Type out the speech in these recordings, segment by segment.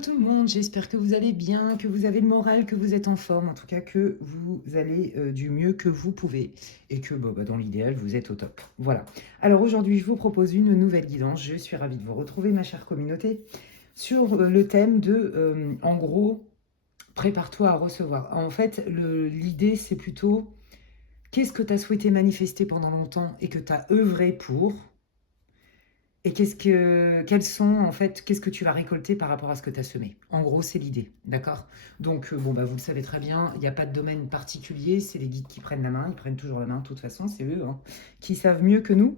Bonjour tout le monde, j'espère que vous allez bien, que vous avez le moral, que vous êtes en forme, en tout cas que vous allez du mieux que vous pouvez et que dans l'idéal vous êtes au top. Voilà. Alors aujourd'hui je vous propose une nouvelle guidance, je suis ravie de vous retrouver ma chère communauté sur le thème de, en gros, prépare-toi à recevoir. En fait l'idée c'est plutôt qu'est-ce que tu as souhaité manifester pendant longtemps et que tu as œuvré pour. Et quels sont, en fait, qu'est-ce que tu vas récolter par rapport à ce que tu as semé? En gros, c'est l'idée, d'accord? Donc, vous le savez très bien, il n'y a pas de domaine particulier, c'est les guides qui prennent la main, ils prennent toujours la main de toute façon, c'est eux hein, qui savent mieux que nous.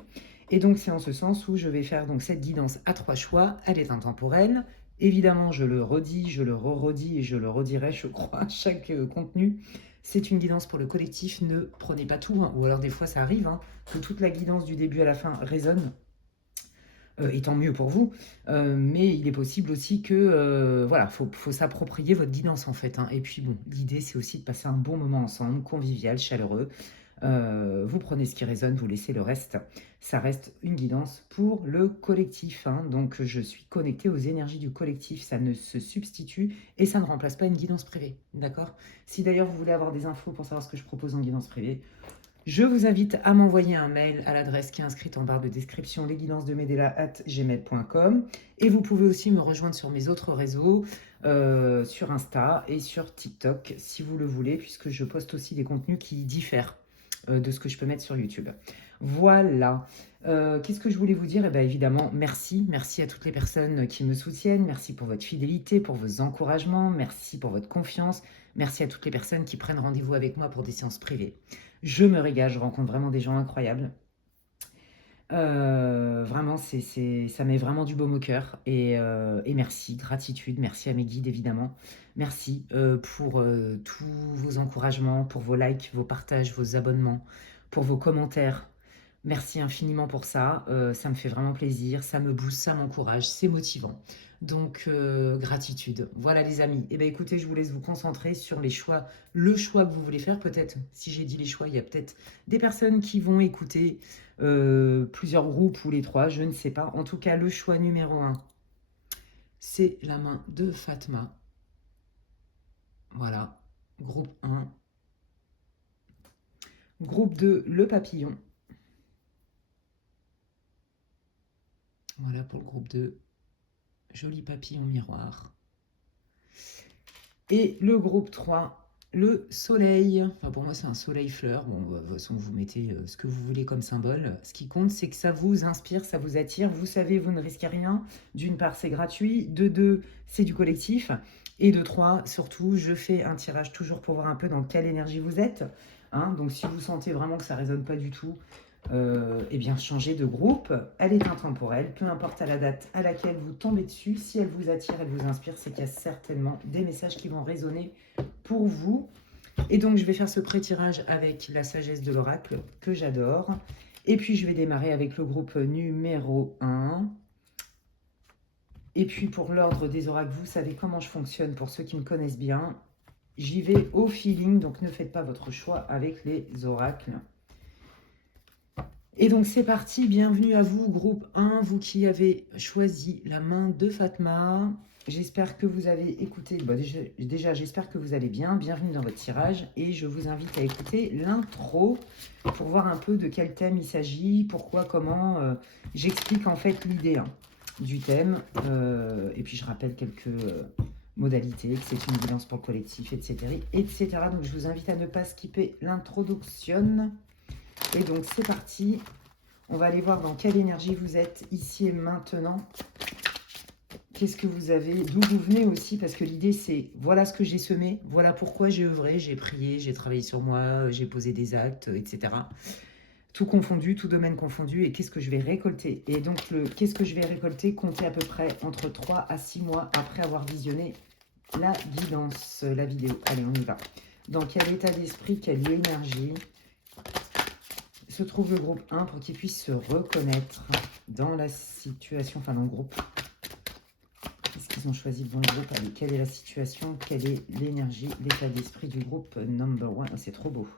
Et donc, c'est en ce sens où je vais faire donc cette guidance à 3 choix, elle est intemporelle. Évidemment, je le redis, je le re-redis et je le redirai, je crois, à chaque contenu. C'est une guidance pour le collectif, ne prenez pas tout, hein, ou alors des fois ça arrive, hein, que toute la guidance du début à la fin résonne et tant mieux pour vous. Mais il est possible aussi que, voilà, faut s'approprier votre guidance en fait, hein. Et puis bon, l'idée c'est aussi de passer un bon moment ensemble, convivial, chaleureux. Vous prenez ce qui résonne, vous laissez le reste. Ça reste une guidance pour le collectif, hein. Donc je suis connectée aux énergies du collectif, ça ne se substitue et ça ne remplace pas une guidance privée, d'accord? Si d'ailleurs vous voulez avoir des infos pour savoir ce que je propose en guidance privée, je vous invite à m'envoyer un mail à l'adresse qui est inscrite en barre de description, lesguidancesdemedela@gmail.com. Et vous pouvez aussi me rejoindre sur mes autres réseaux, sur Insta et sur TikTok, si vous le voulez, puisque je poste aussi des contenus qui diffèrent de ce que je peux mettre sur YouTube. Voilà. Qu'est-ce que je voulais vous dire? Eh bien, évidemment, merci. Merci à toutes les personnes qui me soutiennent. Merci pour votre fidélité, pour vos encouragements. Merci pour votre confiance. Merci à toutes les personnes qui prennent rendez-vous avec moi pour des séances privées. Je me régale, je rencontre vraiment des gens incroyables. Vraiment, ça met vraiment du baume au cœur. Et merci, gratitude, merci à mes guides évidemment. Merci pour tous vos encouragements, pour vos likes, vos partages, vos abonnements, pour vos commentaires. Merci infiniment pour ça. Ça me fait vraiment plaisir, ça me booste, ça m'encourage, c'est motivant. Donc, gratitude. Voilà les amis. Eh bien écoutez, je vous laisse vous concentrer sur les choix, le choix que vous voulez faire. Peut-être, si j'ai dit les choix, il y a peut-être des personnes qui vont écouter plusieurs groupes ou les trois, je ne sais pas. En tout cas, le choix numéro 1, c'est la main de Fatma. Voilà, groupe 1. Groupe 2, le papillon. Voilà pour le groupe 2. Joli papillon miroir. Et le groupe 3, le soleil. Enfin, pour moi, c'est un soleil fleur. Bon, de toute façon, vous mettez ce que vous voulez comme symbole. Ce qui compte, c'est que ça vous inspire, ça vous attire. Vous savez, vous ne risquez rien. D'une part, c'est gratuit. De deux, c'est du collectif. Et de trois, surtout, je fais un tirage toujours pour voir un peu dans quelle énergie vous êtes. Hein, donc, si vous sentez vraiment que ça ne résonne pas du tout, eh bien, changez de groupe. Elle est intemporelle, peu importe à la date à laquelle vous tombez dessus. Si elle vous attire, elle vous inspire, c'est qu'il y a certainement des messages qui vont résonner pour vous. Et donc, je vais faire ce pré-tirage avec la sagesse de l'oracle, que j'adore. Et puis, je vais démarrer avec le groupe numéro 1. Et puis, pour l'ordre des oracles, vous savez comment je fonctionne pour ceux qui me connaissent bien. J'y vais au feeling, donc ne faites pas votre choix avec les oracles. Et donc c'est parti, bienvenue à vous, groupe 1, vous qui avez choisi la main de Fatma. J'espère que vous avez écouté, déjà j'espère que vous allez bien, bienvenue dans votre tirage. Et je vous invite à écouter l'intro pour voir un peu de quel thème il s'agit, pourquoi, comment. J'explique en fait l'idée du thème. Et puis je rappelle quelques modalités, que c'est une guidance pour le collectif, etc., etc. Donc je vous invite à ne pas skipper l'introduction. Et donc c'est parti, on va aller voir dans quelle énergie vous êtes ici et maintenant. Qu'est-ce que vous avez, d'où vous venez aussi, parce que l'idée c'est, voilà ce que j'ai semé, voilà pourquoi j'ai œuvré, j'ai prié, j'ai travaillé sur moi, j'ai posé des actes, etc. Tout confondu, tout domaine confondu, et qu'est-ce que je vais récolter? Et donc qu'est-ce que je vais récolter, comptez à peu près entre 3 à 6 mois après avoir visionné la guidance, la vidéo. Allez, on y va. Dans quel état d'esprit, quelle énergie se trouve le groupe 1 pour qu'il puisse se reconnaître dans la situation, enfin dans le groupe. Qu'est-ce qu'ils ont choisi devant le groupe? Allez, quelle est la situation? Quelle est l'énergie, l'état d'esprit du groupe number 1? Oh, c'est trop beau.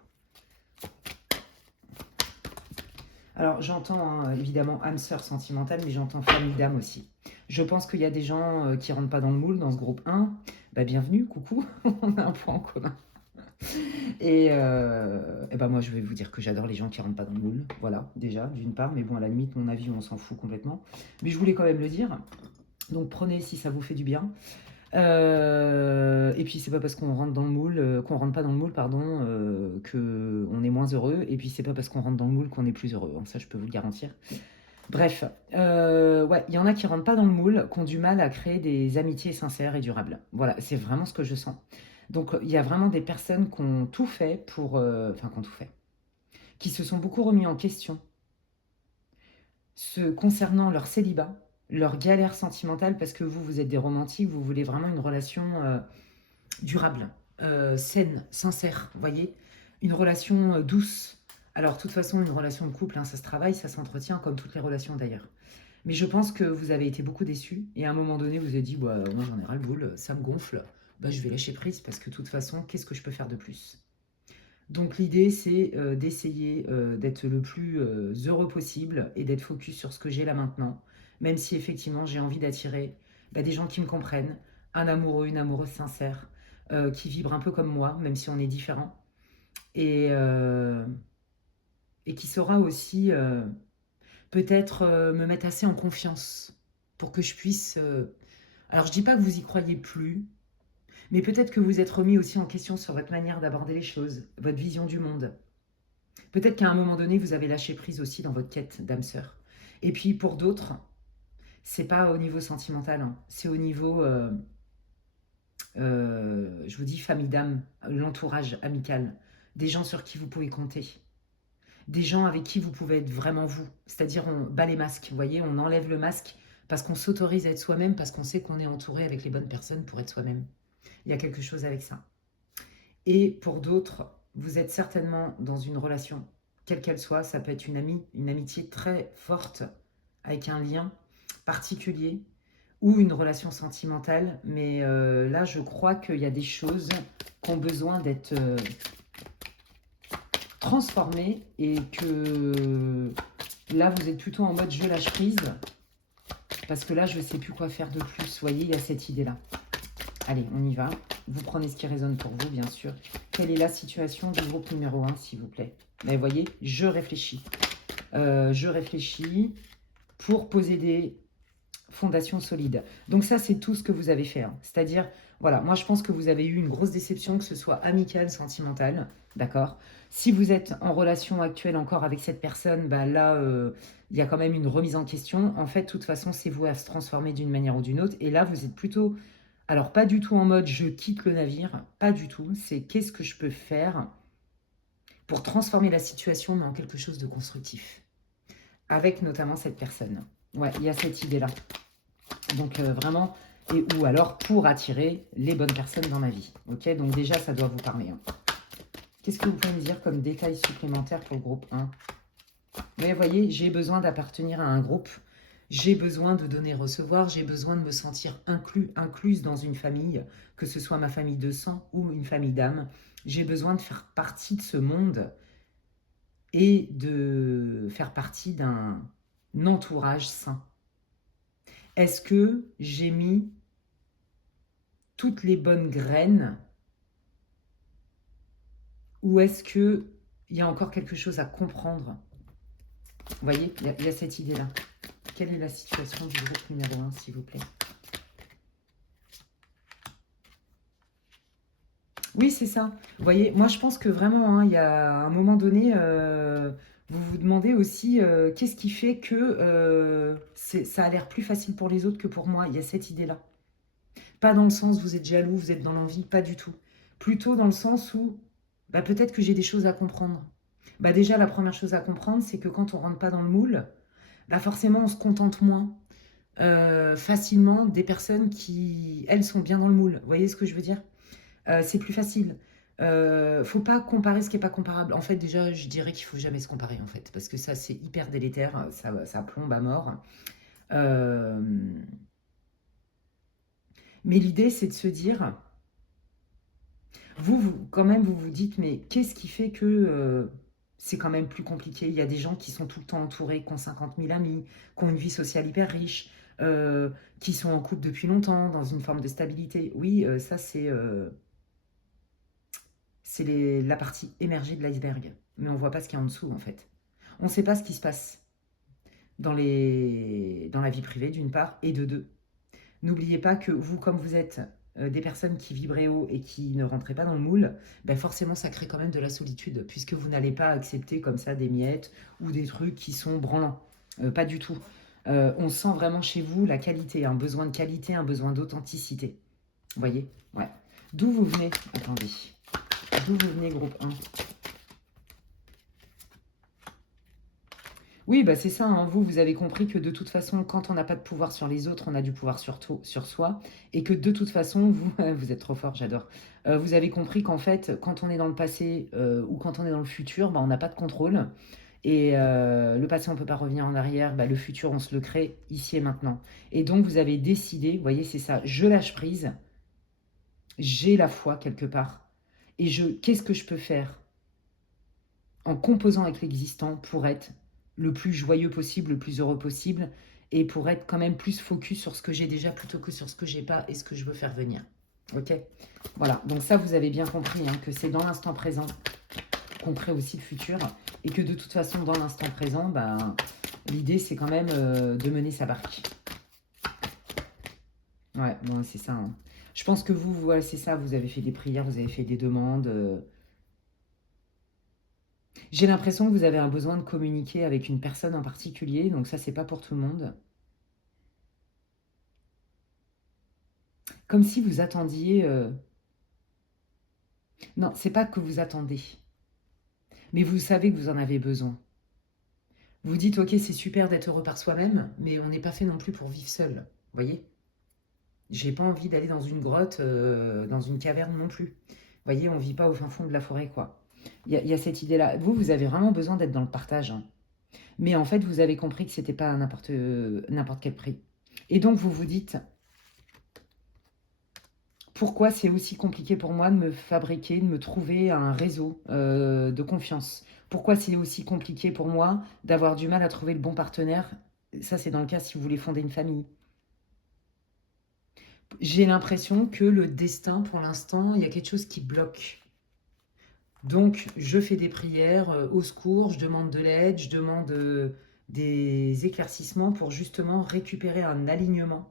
Alors, j'entends évidemment âme sœur sentimentale, mais j'entends famille d'âme aussi. Je pense qu'il y a des gens qui rentrent pas dans le moule dans ce groupe 1. Bah, bienvenue, coucou, on a un point en commun. Et bah moi, je vais vous dire que j'adore les gens qui rentrent pas dans le moule. Voilà, déjà, d'une part. Mais bon, à la limite, mon avis, on s'en fout complètement. Mais je voulais quand même le dire. Donc prenez si ça vous fait du bien. Et puis c'est pas parce qu'on rentre dans le moule, qu'on rentre pas dans le moule, pardon, que on est moins heureux. Et puis c'est pas parce qu'on rentre dans le moule qu'on est plus heureux, hein. Ça, je peux vous le garantir. Bref, ouais, il y en a qui rentrent pas dans le moule, qui ont du mal à créer des amitiés sincères et durables. Voilà, c'est vraiment ce que je sens. Donc il y a vraiment des personnes qui ont tout fait pour, enfin, qui ont tout fait, qui se sont beaucoup remis en question concernant leur célibat, leur galère sentimentale, parce que vous, vous êtes des romantiques, vous voulez vraiment une relation durable, saine, sincère, vous voyez, une relation douce. Alors, de toute façon, une relation de couple, hein, ça se travaille, ça s'entretient, comme toutes les relations d'ailleurs. Mais je pense que vous avez été beaucoup déçus, et à un moment donné, vous avez dit, bah, moi j'en ai ras le boule, ça me gonfle, bah, je vais lâcher prise, parce que de toute façon, qu'est-ce que je peux faire de plus? Donc l'idée, c'est d'essayer d'être le plus heureux possible et d'être focus sur ce que j'ai là maintenant, même si effectivement j'ai envie d'attirer bah, des gens qui me comprennent, un amoureux, une amoureuse sincère, qui vibre un peu comme moi, même si on est différents, et, euh, et qui saura aussi peut-être me mettre assez en confiance pour que je puisse... Alors je dis pas que vous y croyez plus, mais peut-être que vous êtes remis aussi en question sur votre manière d'aborder les choses, votre vision du monde. Peut-être qu'à un moment donné, vous avez lâché prise aussi dans votre quête d'âme sœur. Et puis pour d'autres, c'est pas au niveau sentimental, hein, c'est au niveau, je vous dis, famille d'âme, l'entourage amical, des gens sur qui vous pouvez compter, des gens avec qui vous pouvez être vraiment vous. C'est-à-dire, on bat les masques, vous voyez, on enlève le masque parce qu'on s'autorise à être soi-même, parce qu'on sait qu'on est entouré avec les bonnes personnes pour être soi-même. Il y a quelque chose avec ça. Et pour d'autres, vous êtes certainement dans une relation, quelle qu'elle soit, ça peut être une amie, une amitié très forte, avec un lien particulier, ou une relation sentimentale. Mais là, je crois qu'il y a des choses qui ont besoin d'être transformées et que là, vous êtes plutôt en mode je lâche prise, parce que là, je ne sais plus quoi faire de plus. Vous voyez, il y a cette idée-là. Allez, on y va. Vous prenez ce qui résonne pour vous, bien sûr. Quelle est la situation du groupe numéro 1, s'il vous plaît? Mais vous voyez, je réfléchis. Je réfléchis pour poser des fondations solides. Donc ça, c'est tout ce que vous avez fait, hein. C'est-à-dire, voilà, moi je pense que vous avez eu une grosse déception, que ce soit amicale, sentimentale, d'accord? Si vous êtes en relation actuelle encore avec cette personne, bah là, il y a quand même une remise en question. En fait, de toute façon, c'est vous à se transformer d'une manière ou d'une autre. Et là, vous êtes plutôt... Alors, pas du tout en mode je quitte le navire, pas du tout. C'est qu'est-ce que je peux faire pour transformer la situation, mais en quelque chose de constructif. Avec notamment cette personne. Ouais, il y a cette idée-là. Donc, vraiment, et ou alors pour attirer les bonnes personnes dans ma vie. Ok, donc déjà, ça doit vous parler, hein. Qu'est-ce que vous pouvez me dire comme détail supplémentaire pour le groupe 1? Mais vous voyez, j'ai besoin d'appartenir à un groupe. J'ai besoin de donner, recevoir. J'ai besoin de me sentir incluse dans une famille, que ce soit ma famille de sang ou une famille d'âme. J'ai besoin de faire partie de ce monde et de faire partie d'un entourage sain. Est-ce que j'ai mis toutes les bonnes graines ou est-ce qu'il y a encore quelque chose à comprendre? Vous voyez, il y a cette idée-là. Quelle est la situation du groupe numéro 1, s'il vous plaît? Oui, c'est ça. Vous voyez, moi je pense que vraiment, hein, il y a un moment donné, vous vous demandez aussi qu'est-ce qui fait que ça a l'air plus facile pour les autres que pour moi. Il y a cette idée-là. Pas dans le sens vous êtes jaloux, vous êtes dans l'envie, pas du tout. Plutôt dans le sens où bah, peut-être que j'ai des choses à comprendre. Bah, déjà, la première chose à comprendre, c'est que quand on rentre pas dans le moule, bah, forcément on se contente moins facilement des personnes qui, elles, sont bien dans le moule. Vous voyez ce que je veux dire? C'est plus facile. Faut pas comparer ce qui est pas comparable. En fait, déjà, je dirais qu'il faut jamais se comparer, en fait, parce que ça, c'est hyper délétère, ça plombe à mort. Euh, mais l'idée, c'est de se dire, quand même, vous vous dites, mais qu'est-ce qui fait que c'est quand même plus compliqué? Il y a des gens qui sont tout le temps entourés, qui ont 50 000 amis, qui ont une vie sociale hyper riche. qui sont en couple depuis longtemps, dans une forme de stabilité. Oui, ça c'est la partie émergée de l'iceberg. Mais on ne voit pas ce qu'il y a en dessous, en fait. On ne sait pas ce qui se passe dans la vie privée, d'une part, et de deux. N'oubliez pas que vous, comme vous êtes des personnes qui vibraient haut et qui ne rentraient pas dans le moule, ben forcément, ça crée quand même de la solitude, puisque vous n'allez pas accepter comme ça des miettes ou des trucs qui sont branlants. Pas du tout. On sent vraiment chez vous la qualité, un besoin de qualité, un besoin d'authenticité. Vous voyez? Ouais. D'où vous venez? Attendez. D'où vous venez, groupe 1? Oui, bah c'est ça, hein. Vous avez compris que de toute façon, quand on n'a pas de pouvoir sur les autres, on a du pouvoir sur soi. Et que de toute façon, vous, vous êtes trop fort, j'adore. Vous avez compris qu'en fait, quand on est dans le passé ou quand on est dans le futur, bah, on n'a pas de contrôle. Et le passé, on ne peut pas revenir en arrière. Bah, le futur, on se le crée ici et maintenant. Et donc, vous avez décidé, vous voyez, c'est ça, je lâche prise, j'ai la foi quelque part. Et qu'est-ce que je peux faire en composant avec l'existant pour être le plus joyeux possible, le plus heureux possible, et pour être quand même plus focus sur ce que j'ai déjà plutôt que sur ce que j'ai pas et ce que je veux faire venir. Ok? Voilà, donc ça vous avez bien compris, hein, que c'est dans l'instant présent qu'on crée aussi le futur, et que de toute façon dans l'instant présent, ben, l'idée c'est quand même de mener sa barque. Ouais, bon, c'est ça. Hein. Je pense que vous, ouais, c'est ça, vous avez fait des prières, vous avez fait des demandes. J'ai l'impression que vous avez un besoin de communiquer avec une personne en particulier, donc ça, c'est pas pour tout le monde. Comme si vous attendiez... Non, c'est pas que vous attendez, mais vous savez que vous en avez besoin. Vous dites, ok, c'est super d'être heureux par soi-même, mais on n'est pas fait non plus pour vivre seul. Vous voyez? J'ai pas envie d'aller dans une grotte, dans une caverne non plus. Vous voyez, on vit pas au fin fond de la forêt, quoi. Il y a cette idée-là. Vous avez vraiment besoin d'être dans le partage. Hein. Mais en fait, vous avez compris que c'était pas à n'importe quel prix. Et donc, vous vous dites, pourquoi c'est aussi compliqué pour moi de me fabriquer, de me trouver un réseau de confiance? Pourquoi c'est aussi compliqué pour moi d'avoir du mal à trouver le bon partenaire? Ça, c'est dans le cas si vous voulez fonder une famille. J'ai l'impression que le destin, pour l'instant, il y a quelque chose qui bloque. Donc, je fais des prières au secours, je demande de l'aide, je demande des éclaircissements pour justement récupérer un alignement,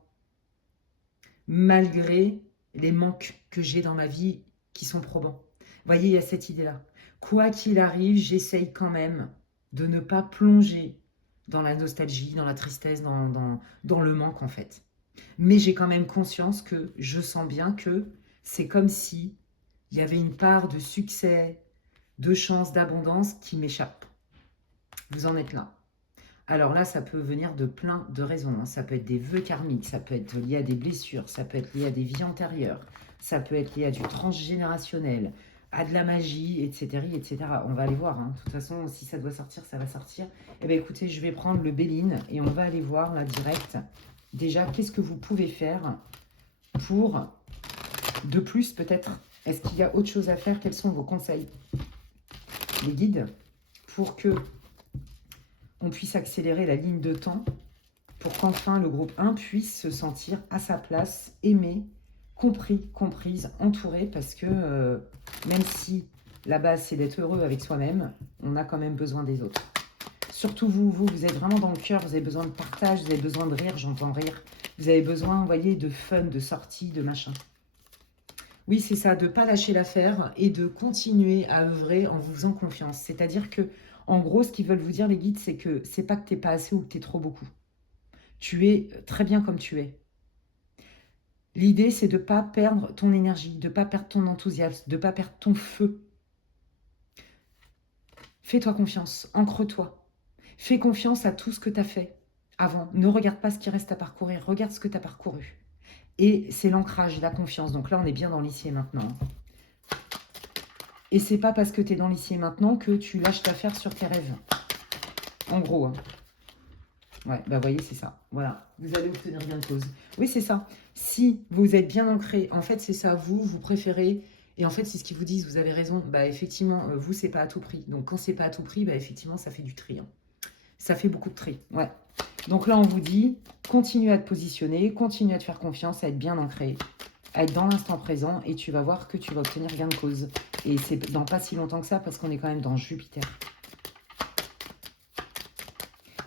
malgré les manques que j'ai dans ma vie qui sont probants. Vous voyez, il y a cette idée-là. Quoi qu'il arrive, j'essaye quand même de ne pas plonger dans la nostalgie, dans la tristesse, dans le manque en fait. Mais j'ai quand même conscience que je sens bien que c'est comme si il y avait une part de succès, de chance, d'abondance qui m'échappe. Vous en êtes là. Alors là, ça peut venir de plein de raisons. Hein. Ça peut être des vœux karmiques, ça peut être lié à des blessures, ça peut être lié à des vies antérieures, ça peut être lié à du transgénérationnel, à de la magie, etc. etc. On va aller voir. Hein. De toute façon, si ça doit sortir, ça va sortir. Eh bien écoutez, je vais prendre le Béline et on va aller voir là direct. Déjà, qu'est-ce que vous pouvez faire pour, de plus peut-être, est-ce qu'il y a autre chose à faire? Quels sont vos conseils, les guides, pour que on puisse accélérer la ligne de temps pour qu'enfin le groupe 1 puisse se sentir à sa place, aimé, compris, comprise, entouré, parce que même si la base c'est d'être heureux avec soi-même, on a quand même besoin des autres. Surtout vous êtes vraiment dans le cœur, vous avez besoin de partage, vous avez besoin de rire, j'entends rire. Vous avez besoin, vous voyez, de fun, de sortie, de machin. Oui, c'est ça, de ne pas lâcher l'affaire et de continuer à œuvrer en vous faisant confiance. C'est-à-dire que, en gros, ce qu'ils veulent vous dire, les guides, c'est que c'est pas que tu n'es pas assez ou que tu es trop beaucoup. Tu es très bien comme tu es. L'idée, c'est de ne pas perdre ton énergie, de ne pas perdre ton enthousiasme, de ne pas perdre ton feu. Fais-toi confiance, ancre-toi. Fais confiance à tout ce que tu as fait avant. Ne regarde pas ce qui reste à parcourir, regarde ce que tu as parcouru. Et c'est l'ancrage, la confiance. Donc là, on est bien dans l'ici et maintenant. Et c'est pas parce que tu es dans l'ici et maintenant que tu lâches l'affaire sur tes rêves. En gros. Hein. Ouais, bah voyez, c'est ça. Voilà, vous allez obtenir bien de cause. Oui, c'est ça. Si vous êtes bien ancré, en fait, c'est ça, vous préférez... Et en fait, c'est ce qu'ils vous disent, vous avez raison. Bah effectivement, vous, c'est pas à tout prix. Donc quand c'est pas à tout prix, bah effectivement, ça fait du tri. Hein. Ça fait beaucoup de tri, ouais. Donc là, on vous dit, continue à te positionner, continue à te faire confiance, à être bien ancré, à être dans l'instant présent, et tu vas voir que tu vas obtenir gain de cause. Et c'est dans pas si longtemps que ça, parce qu'on est quand même dans Jupiter.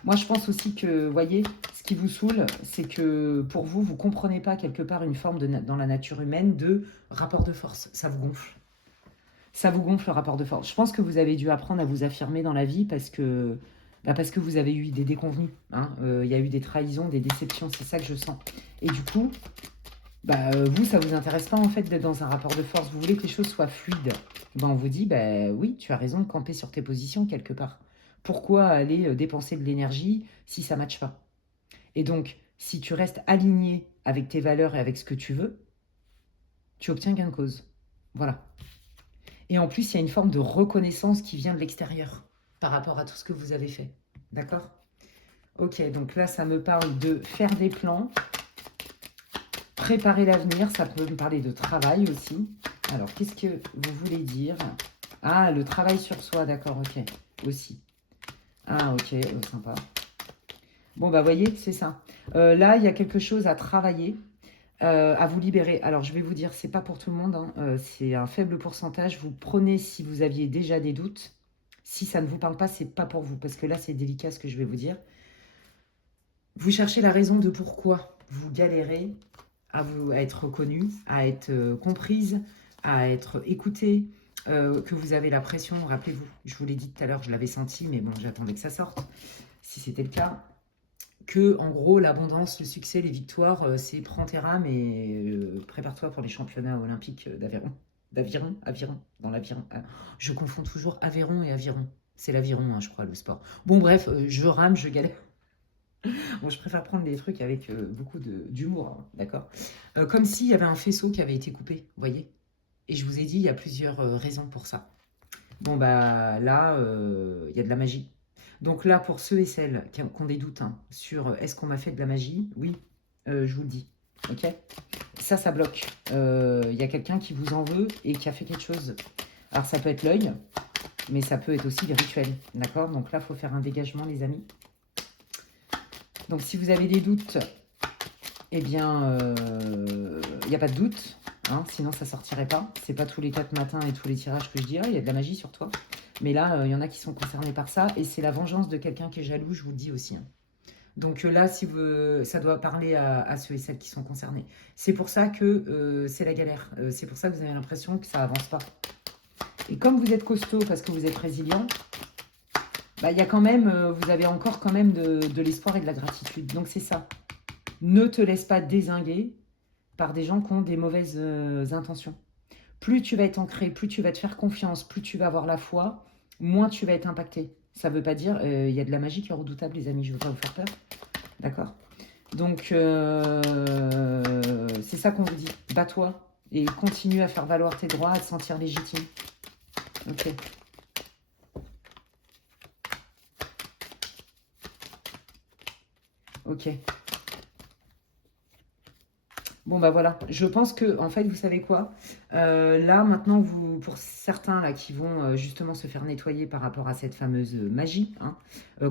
Moi, je pense aussi que, vous voyez, ce qui vous saoule, c'est que pour vous, vous ne comprenez pas quelque part une forme dans la nature humaine de rapport de force. Ça vous gonfle. Ça vous gonfle le rapport de force. Je pense que vous avez dû apprendre à vous affirmer dans la vie parce que vous avez eu des déconvenus. Hein. Il y a eu des trahisons, des déceptions, c'est ça que je sens. Et du coup, vous, ça vous intéresse pas en fait d'être dans un rapport de force. Vous voulez que les choses soient fluides. On vous dit, oui, tu as raison de camper sur tes positions quelque part. Pourquoi aller dépenser de l'énergie si ça ne matche pas? Et donc, si tu restes aligné avec tes valeurs et avec ce que tu veux, tu obtiens gain de cause. Voilà. Et en plus, il y a une forme de reconnaissance qui vient de l'extérieur par rapport à tout ce que vous avez fait. D'accord? Ok, donc là, ça me parle de faire des plans, préparer l'avenir, ça peut me parler de travail aussi. Alors, qu'est-ce que vous voulez dire? Ah, le travail sur soi, d'accord, ok, aussi. Ah, ok, sympa. Bon, voyez, c'est ça. Là, il y a quelque chose à travailler, à vous libérer. Alors, je vais vous dire, c'est pas pour tout le monde, hein, c'est un faible pourcentage. Vous prenez si vous aviez déjà des doutes. Si ça ne vous parle pas, c'est pas pour vous, parce que là, c'est délicat ce que je vais vous dire. Vous cherchez la raison de pourquoi vous galérez à être reconnue, à être comprise, à être écoutée, que vous avez la pression. Rappelez-vous, je vous l'ai dit tout à l'heure, je l'avais senti, mais bon, j'attendais que ça sorte, si c'était le cas. Que, en gros, l'abondance, le succès, les victoires, c'est prends tes rames et prépare-toi pour les championnats olympiques d'Aveyron. Aviron, dans l'aviron. Je confonds toujours Aveyron et aviron. C'est l'aviron, hein, je crois, le sport. Bon, bref, je rame, je galère. Bon, je préfère prendre des trucs avec beaucoup d'humour, hein, d'accord? Comme s'il y avait un faisceau qui avait été coupé, vous voyez? Et je vous ai dit, il y a plusieurs raisons pour ça. Bon, là, il y a de la magie. Donc là, pour ceux et celles qui ont des doutes hein, sur est-ce qu'on m'a fait de la magie, oui, je vous le dis. Ok? Ça bloque. Il y a quelqu'un qui vous en veut et qui a fait quelque chose. Alors, ça peut être l'œil, mais ça peut être aussi des rituels. D'accord? Donc là, il faut faire un dégagement, les amis. Donc, si vous avez des doutes, eh bien, il n'y a pas de doute. Hein, sinon, ça ne sortirait pas. Ce n'est pas tous les 4 matins et tous les tirages que je dis. Il y a de la magie sur toi. Mais là, il y en a qui sont concernés par ça. Et c'est la vengeance de quelqu'un qui est jaloux, je vous le dis aussi. Hein. Donc là, si vous, ça doit parler à ceux et celles qui sont concernés. C'est pour ça que c'est la galère. C'est pour ça que vous avez l'impression que ça avance pas. Et comme vous êtes costaud parce que vous êtes résilient, y a quand même, vous avez encore quand même de l'espoir et de la gratitude. Donc c'est ça. Ne te laisse pas dézinguer par des gens qui ont des mauvaises intentions. Plus tu vas être ancré, plus tu vas te faire confiance, plus tu vas avoir la foi, moins tu vas être impacté. Ça ne veut pas dire, il y a de la magie qui est redoutable, les amis, je ne veux pas vous faire peur. D'accord? Donc, c'est ça qu'on vous dit. Bats-toi et continue à faire valoir tes droits, à te sentir légitime. Ok. Ok. Bon, voilà. Je pense que, en fait, vous savez quoi? Là, maintenant, pour certains là, qui vont justement se faire nettoyer par rapport à cette fameuse magie, hein,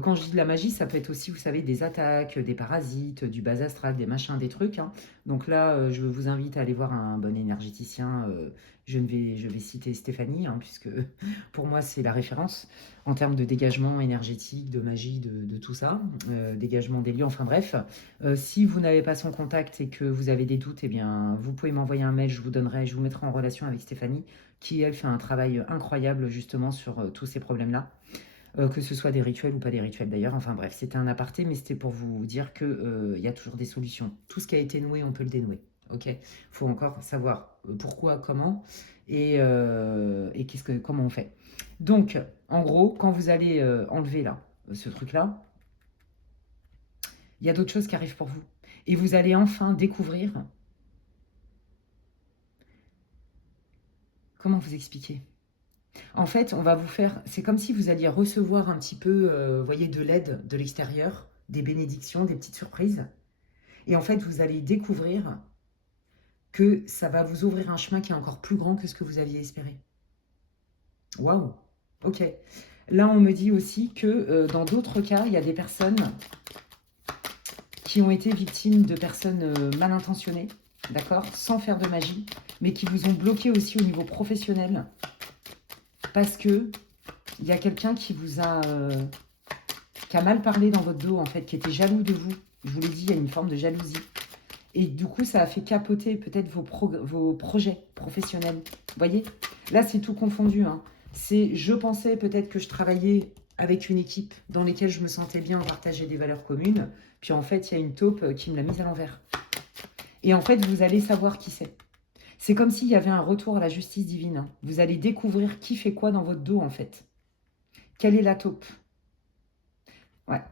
quand je dis de la magie, ça peut être aussi, vous savez, des attaques, des parasites, du bas astral, des machins, des trucs. Hein. Donc là, je vous invite à aller voir un bon énergéticien. Je vais citer Stéphanie, hein, puisque pour moi, c'est la référence en termes de dégagement énergétique, de magie, de tout ça, dégagement des lieux, enfin bref. Si vous n'avez pas son contact et que vous avez des doutes, eh bien, vous pouvez m'envoyer un mail, je vous mettrai en relation avec Stéphanie, qui, elle, fait un travail incroyable justement sur tous ces problèmes-là. Que ce soit des rituels ou pas des rituels d'ailleurs. Enfin bref, c'était un aparté, mais c'était pour vous dire qu'il y a toujours des solutions. Tout ce qui a été noué, on peut le dénouer. Ok, il faut encore savoir pourquoi, comment et comment on fait. Donc, en gros, quand vous allez enlever là, ce truc-là, il y a d'autres choses qui arrivent pour vous. Et vous allez enfin découvrir... Comment vous expliquer? En fait, on va vous faire... C'est comme si vous alliez recevoir un petit peu, voyez, de l'aide de l'extérieur, des bénédictions, des petites surprises. Et en fait, vous allez découvrir que ça va vous ouvrir un chemin qui est encore plus grand que ce que vous aviez espéré. Waouh! Ok. Là, on me dit aussi que dans d'autres cas, il y a des personnes qui ont été victimes de personnes mal intentionnées, d'accord, sans faire de magie, mais qui vous ont bloqué aussi au niveau professionnel, parce que il y a quelqu'un qui vous a, qui a mal parlé dans votre dos, en fait, qui était jaloux de vous. Je vous l'ai dit, il y a une forme de jalousie. Et du coup, ça a fait capoter peut-être vos projets professionnels. Vous voyez? Là, c'est tout confondu, hein. Je pensais peut-être que je travaillais avec une équipe dans laquelle je me sentais bien, on partageait des valeurs communes. Puis en fait, il y a une taupe qui me l'a mise à l'envers. Et en fait, vous allez savoir qui c'est. C'est comme s'il y avait un retour à la justice divine, hein. Vous allez découvrir qui fait quoi dans votre dos, en fait. Quelle est la taupe? Ouais.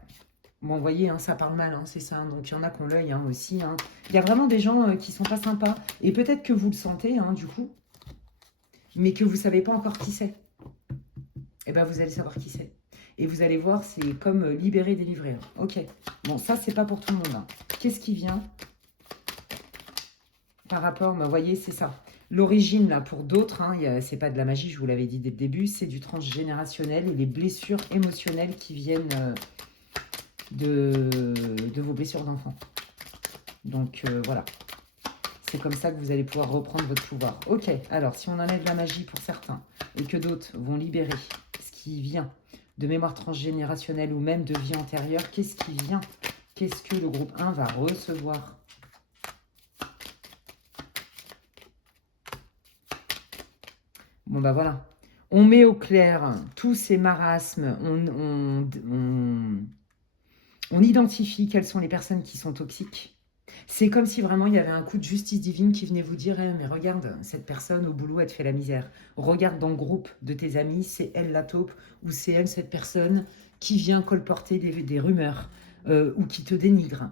Bon, vous voyez, hein, ça parle mal, hein, c'est ça. Donc, il y en a qui ont l'œil hein, aussi. Hein. Il y a vraiment des gens qui sont pas sympas. Et peut-être que vous le sentez, hein, du coup, mais que vous ne savez pas encore qui c'est. Eh bien, vous allez savoir qui c'est. Et vous allez voir, c'est comme libérer, délivrer. Hein. Ok. Bon, ça, c'est pas pour tout le monde. Hein. Qu'est-ce qui vient par rapport, vous voyez, c'est ça. L'origine, là, pour d'autres, hein, c'est pas de la magie, je vous l'avais dit dès le début, c'est du transgénérationnel et les blessures émotionnelles qui viennent de vos blessures d'enfant. Donc, voilà. C'est comme ça que vous allez pouvoir reprendre votre pouvoir. Ok, alors, si on enlève la magie pour certains et que d'autres vont libérer ce qui vient de mémoire transgénérationnelle ou même de vie antérieure, qu'est-ce qui vient? Qu'est-ce que le groupe 1 va recevoir? Bon, bah voilà. On met au clair tous ces marasmes. On identifie quelles sont les personnes qui sont toxiques. C'est comme si vraiment il y avait un coup de justice divine qui venait vous dire mais regarde, cette personne au boulot, elle te fait la misère. Regarde dans le groupe de tes amis, c'est elle la taupe ou c'est elle cette personne qui vient colporter des rumeurs ou qui te dénigre.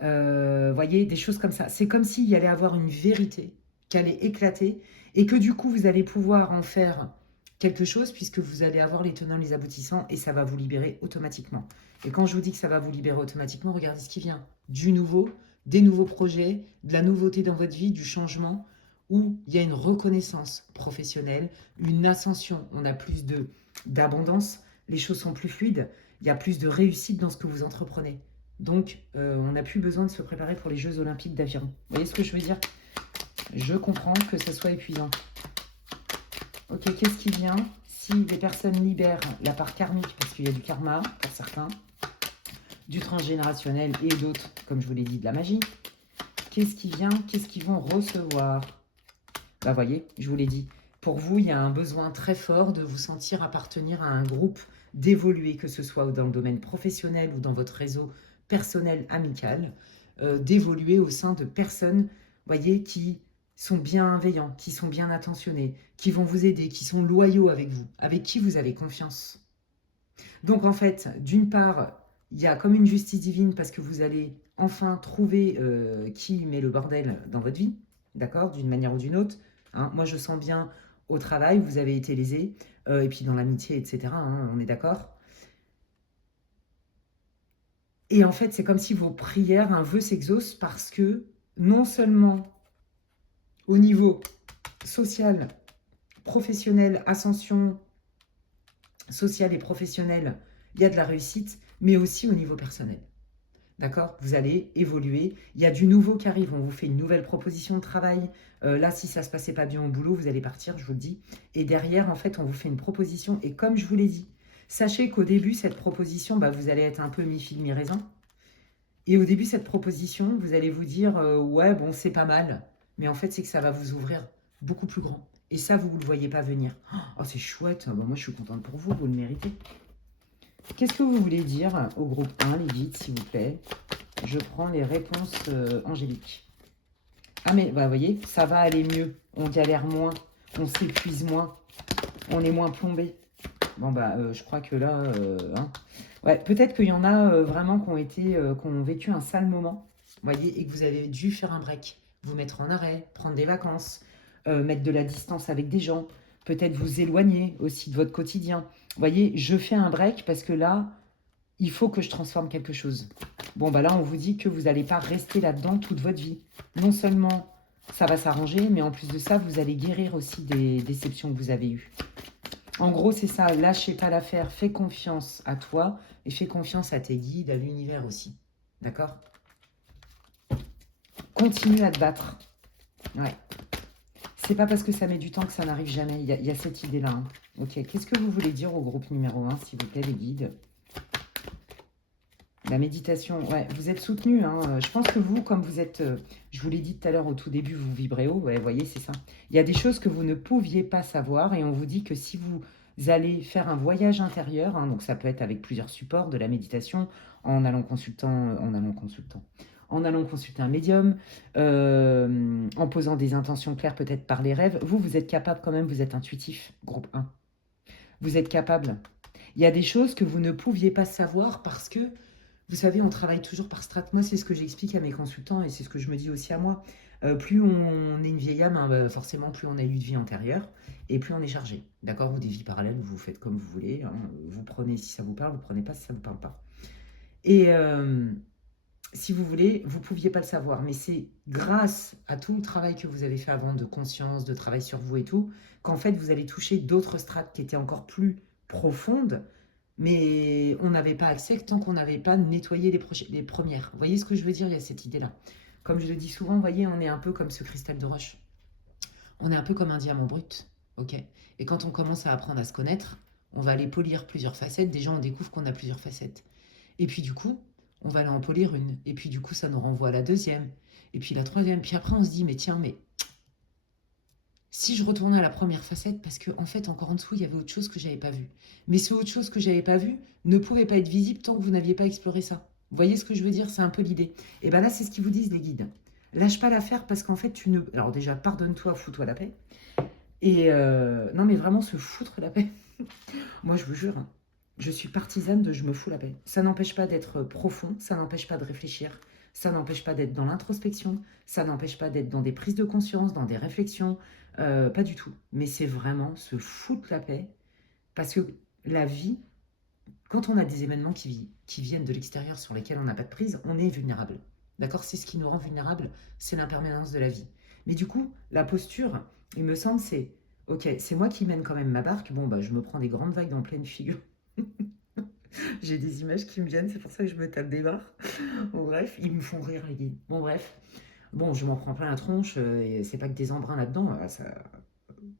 Voyez, des choses comme ça. C'est comme s'il y allait avoir une vérité qui allait éclater et que du coup, vous allez pouvoir en faire quelque chose puisque vous allez avoir les tenants, les aboutissants et ça va vous libérer automatiquement. Et quand je vous dis que ça va vous libérer automatiquement, regardez ce qui vient. Du nouveau, des nouveaux projets, de la nouveauté dans votre vie, du changement, où il y a une reconnaissance professionnelle, une ascension. On a plus d'abondance, les choses sont plus fluides, il y a plus de réussite dans ce que vous entreprenez. Donc, on n'a plus besoin de se préparer pour les Jeux Olympiques d'aviron. Vous voyez ce que je veux dire? Je comprends que ce soit épuisant. Ok, qu'est-ce qui vient si les personnes libèrent la part karmique, parce qu'il y a du karma pour certains, du transgénérationnel et d'autres, comme je vous l'ai dit, de la magie. Qu'est-ce qui vient? Qu'est-ce qu'ils vont recevoir? Bah, voyez, je vous l'ai dit. Pour vous, il y a un besoin très fort de vous sentir appartenir à un groupe, d'évoluer, que ce soit dans le domaine professionnel ou dans votre réseau personnel, amical, d'évoluer au sein de personnes, voyez, qui sont bienveillants, qui sont bien attentionnés, qui vont vous aider, qui sont loyaux avec vous, avec qui vous avez confiance. Donc, en fait, d'une part, il y a comme une justice divine parce que vous allez enfin trouver qui met le bordel dans votre vie, d'accord, d'une manière ou d'une autre. Hein. Moi, je sens bien au travail, vous avez été lésé, et puis dans l'amitié, etc., hein, on est d'accord. Et en fait, c'est comme si vos prières, un vœu s'exauce parce que non seulement au niveau social, professionnel, ascension sociale et professionnelle, il y a de la réussite, mais aussi au niveau personnel. D'accord? Vous allez évoluer. Il y a du nouveau qui arrive. On vous fait une nouvelle proposition de travail. Là, si ça ne se passait pas bien au boulot, vous allez partir, je vous le dis. Et derrière, en fait, on vous fait une proposition. Et comme je vous l'ai dit, sachez qu'au début, cette proposition, bah, vous allez être un peu mi-figue, mi-raisin. Et au début, cette proposition, vous allez vous dire ouais, bon, c'est pas mal. Mais en fait, c'est que ça va vous ouvrir beaucoup plus grand. Et ça, vous ne le voyez pas venir. Oh, c'est chouette. Bah, moi, je suis contente pour vous. Vous le méritez. Qu'est-ce que vous voulez dire au groupe 1, les guides, s'il vous plaît? Je prends les réponses angéliques. Ah, mais bah, vous voyez, ça va aller mieux. On galère moins. On s'épuise moins. On est moins plombé. Bon, bah, je crois que là... hein. Ouais, peut-être qu'il y en a vraiment qui ont vécu un sale moment, voyez, et que vous avez dû faire un break. Vous mettre en arrêt, prendre des vacances, mettre de la distance avec des gens, peut-être vous éloigner aussi de votre quotidien. Vous voyez, je fais un break parce que là, il faut que je transforme quelque chose. Bon, bah là, on vous dit que vous n'allez pas rester là-dedans toute votre vie. Non seulement ça va s'arranger, mais en plus de ça, vous allez guérir aussi des déceptions que vous avez eues. En gros, c'est ça, lâchez pas l'affaire, fais confiance à toi et fais confiance à tes guides, à l'univers aussi. D'accord? Continue à te battre. Ouais. C'est pas parce que ça met du temps que ça n'arrive jamais. Il y a cette idée-là. Hein. Ok, qu'est-ce que vous voulez dire au groupe numéro 1, s'il vous plaît, les guides? La méditation, ouais, vous êtes soutenu. Hein. Je pense que vous, comme vous êtes, je vous l'ai dit tout à l'heure au tout début, vous vibrez haut. Ouais, vous voyez, c'est ça. Il y a des choses que vous ne pouviez pas savoir et on vous dit que si vous allez faire un voyage intérieur, hein, donc ça peut être avec plusieurs supports, de la méditation, en allant en allant consulter un médium, en posant des intentions claires peut-être par les rêves, vous êtes capable quand même, vous êtes intuitif, groupe 1. Vous êtes capable. Il y a des choses que vous ne pouviez pas savoir parce que vous savez, on travaille toujours par strat. Moi, c'est ce que j'explique à mes consultants et c'est ce que je me dis aussi à moi. Plus on est une vieille âme, hein, forcément, plus on a eu de vie antérieure et plus on est chargé. D'accord? Ou des vies parallèles, vous faites comme vous voulez. Hein. Vous prenez si ça vous parle, vous prenez pas si ça vous parle pas. Et si vous voulez, vous ne pouviez pas le savoir, mais c'est grâce à tout le travail que vous avez fait avant de conscience, de travail sur vous et tout, qu'en fait, vous allez toucher d'autres strates qui étaient encore plus profondes, mais on n'avait pas accès tant qu'on n'avait pas nettoyé les premières. Vous voyez ce que je veux dire? Il y a cette idée-là. Comme je le dis souvent, vous voyez, on est un peu comme ce cristal de roche. On est un peu comme un diamant brut. Ok. Et quand on commence à apprendre à se connaître, on va aller polir plusieurs facettes. Déjà, on découvre qu'on a plusieurs facettes. Et puis du coup, on va aller en polir une. Et puis du coup, ça nous renvoie à la deuxième. Et puis la troisième. Puis après, on se dit, mais tiens, mais si je retournais à la première facette, parce qu'en fait, encore en dessous, il y avait autre chose que j'avais pas vu. Mais ce autre chose que j'avais pas vu ne pouvait pas être visible tant que vous n'aviez pas exploré ça. Vous voyez ce que je veux dire? C'est un peu l'idée. Et bien là, c'est ce qu'ils vous disent, les guides. Lâche pas l'affaire parce qu'en fait, tu ne... Alors déjà, pardonne-toi, fous-toi la paix. Et non, mais vraiment, se foutre la paix. Moi, je vous jure, hein, je suis partisane de je me fous la paix. Ça n'empêche pas d'être profond, ça n'empêche pas de réfléchir, ça n'empêche pas d'être dans l'introspection, ça n'empêche pas d'être dans des prises de conscience, dans des réflexions, pas du tout. Mais c'est vraiment se foutre la paix, parce que la vie, quand on a des événements qui viennent de l'extérieur sur lesquels on n'a pas de prise, on est vulnérable. D'accord? C'est ce qui nous rend vulnérable, c'est l'impermanence de la vie. Mais du coup, la posture, il me semble, c'est ok, c'est moi qui mène quand même ma barque. Bon, bah, je me prends des grandes vagues en pleine figure. J'ai des images qui me viennent, c'est pour ça que je me tape des barres. Bon, bref, ils me font rire, les guides. Bon, bref. Bon, je m'en prends plein la tronche, et c'est pas que des embruns là-dedans. Ça,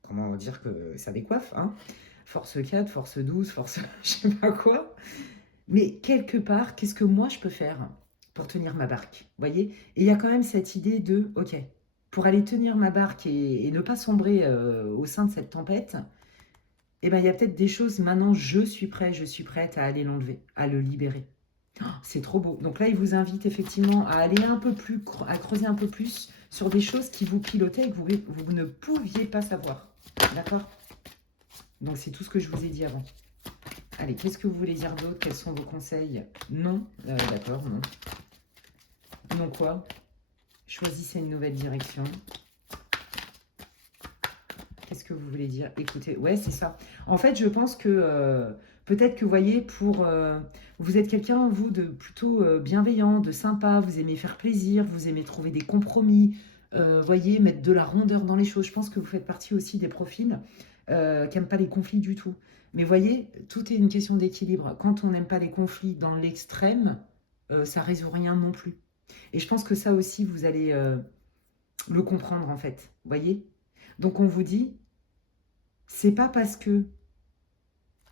comment dire que ça décoiffe, hein? Force 4, force 12, force je sais pas quoi. Mais quelque part, qu'est-ce que moi je peux faire pour tenir ma barque? Vous voyez? Et il y a quand même cette idée de, ok, pour aller tenir ma barque et ne pas sombrer au sein de cette tempête, eh ben, il y a peut-être des choses, maintenant, je suis prête à aller l'enlever, à le libérer. Oh, c'est trop beau. Donc là, il vous invite effectivement à aller un peu plus, à creuser un peu plus sur des choses qui vous pilotaient et que vous ne pouviez pas savoir. D'accord? Donc c'est tout ce que je vous ai dit avant. Allez, qu'est-ce que vous voulez dire d'autre? Quels sont vos conseils? Non? D'accord, non. Non quoi? Choisissez une nouvelle direction. Qu'est-ce que vous voulez dire? Écoutez, ouais, c'est ça. En fait, je pense que peut-être que, vous voyez, vous êtes quelqu'un, vous, de plutôt bienveillant, de sympa, vous aimez faire plaisir, vous aimez trouver des compromis, voyez, mettre de la rondeur dans les choses. Je pense que vous faites partie aussi des profils qui n'aiment pas les conflits du tout. Mais voyez, tout est une question d'équilibre. Quand on n'aime pas les conflits dans l'extrême, ça ne résout rien non plus. Et je pense que ça aussi, vous allez le comprendre, en fait. Voyez? Donc, on vous dit, c'est pas parce que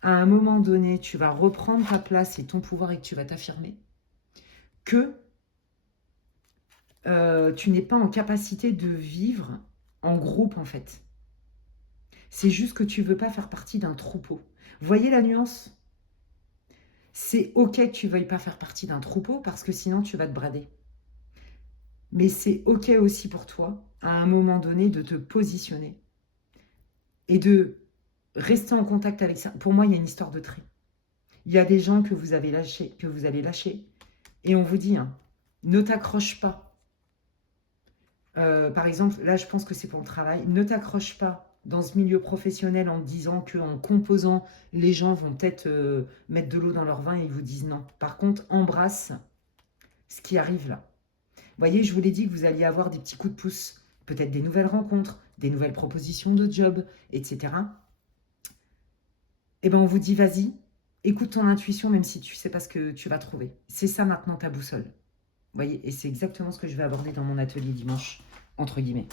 à un moment donné, tu vas reprendre ta place et ton pouvoir et que tu vas t'affirmer que tu n'es pas en capacité de vivre en groupe, en fait. C'est juste que tu veux pas faire partie d'un troupeau. Voyez la nuance? C'est ok que tu veuilles pas faire partie d'un troupeau parce que sinon tu vas te brader. Mais c'est ok aussi pour toi, à un moment donné, de te positionner et de rester en contact avec ça. Pour moi, il y a une histoire de tri. Il y a des gens que vous avez lâchés, que vous allez lâcher. Et on vous dit, hein, ne t'accroche pas. Par exemple, là, je pense que c'est pour le travail. Ne t'accroche pas dans ce milieu professionnel en disant qu'en composant, les gens vont peut-être mettre de l'eau dans leur vin et ils vous disent non. Par contre, embrasse ce qui arrive là. Vous voyez, je vous l'ai dit que vous alliez avoir des petits coups de pouce. Peut-être des nouvelles rencontres, des nouvelles propositions de job, etc. eh ben on vous dit, vas-y, écoute ton intuition, même si tu ne sais pas ce que tu vas trouver. C'est ça maintenant ta boussole. Vous voyez, et c'est exactement ce que je vais aborder dans mon atelier dimanche, entre guillemets.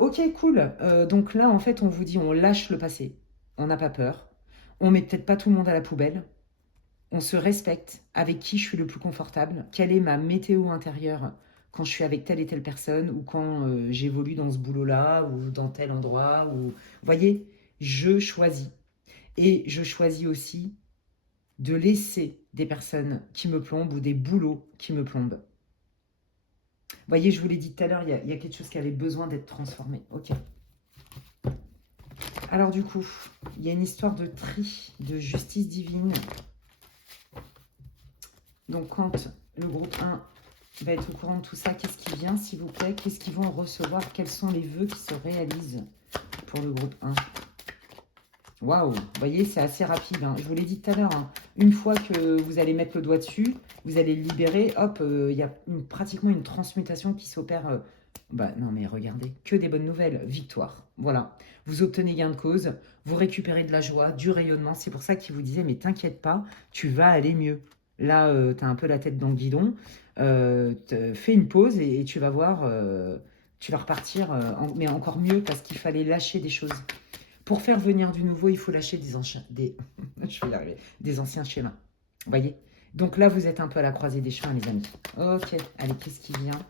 Ok, cool. Donc là, en fait, on vous dit, on lâche le passé. On n'a pas peur. On met peut-être pas tout le monde à la poubelle. On se respecte. Avec qui je suis le plus confortable? Quelle est ma météo intérieure quand je suis avec telle et telle personne ou quand j'évolue dans ce boulot-là ou dans tel endroit ou... Vous voyez, je choisis. Et je choisis aussi de laisser des personnes qui me plombent ou des boulots qui me plombent. Vous voyez, je vous l'ai dit tout à l'heure, il y a quelque chose qui avait besoin d'être transformé. Ok. Alors du coup, il y a une histoire de tri, de justice divine. Donc quand le groupe 1 va être au courant de tout ça, qu'est-ce qui vient, s'il vous plaît? Qu'est-ce qu'ils vont recevoir? Quels sont les vœux qui se réalisent pour le groupe 1? Waouh, vous voyez, c'est assez rapide. Hein. Je vous l'ai dit tout à l'heure. Hein. Une fois que vous allez mettre le doigt dessus, vous allez le libérer. Hop, il y a pratiquement une transmutation qui s'opère. Bah non, mais regardez, que des bonnes nouvelles. Victoire. Voilà. Vous obtenez gain de cause. Vous récupérez de la joie, du rayonnement. C'est pour ça qu'il vous disait, mais t'inquiète pas, tu vas aller mieux. Là, tu as un peu la tête dans le guidon. Fais une pause et tu vas voir, tu vas repartir, mais encore mieux parce qu'il fallait lâcher des choses. Pour faire venir du nouveau, il faut lâcher des anciens, je vais y arriver, des anciens schémas. Vous voyez? Donc là, vous êtes un peu à la croisée des chemins, les amis. Ok, allez, qu'est-ce qui vient?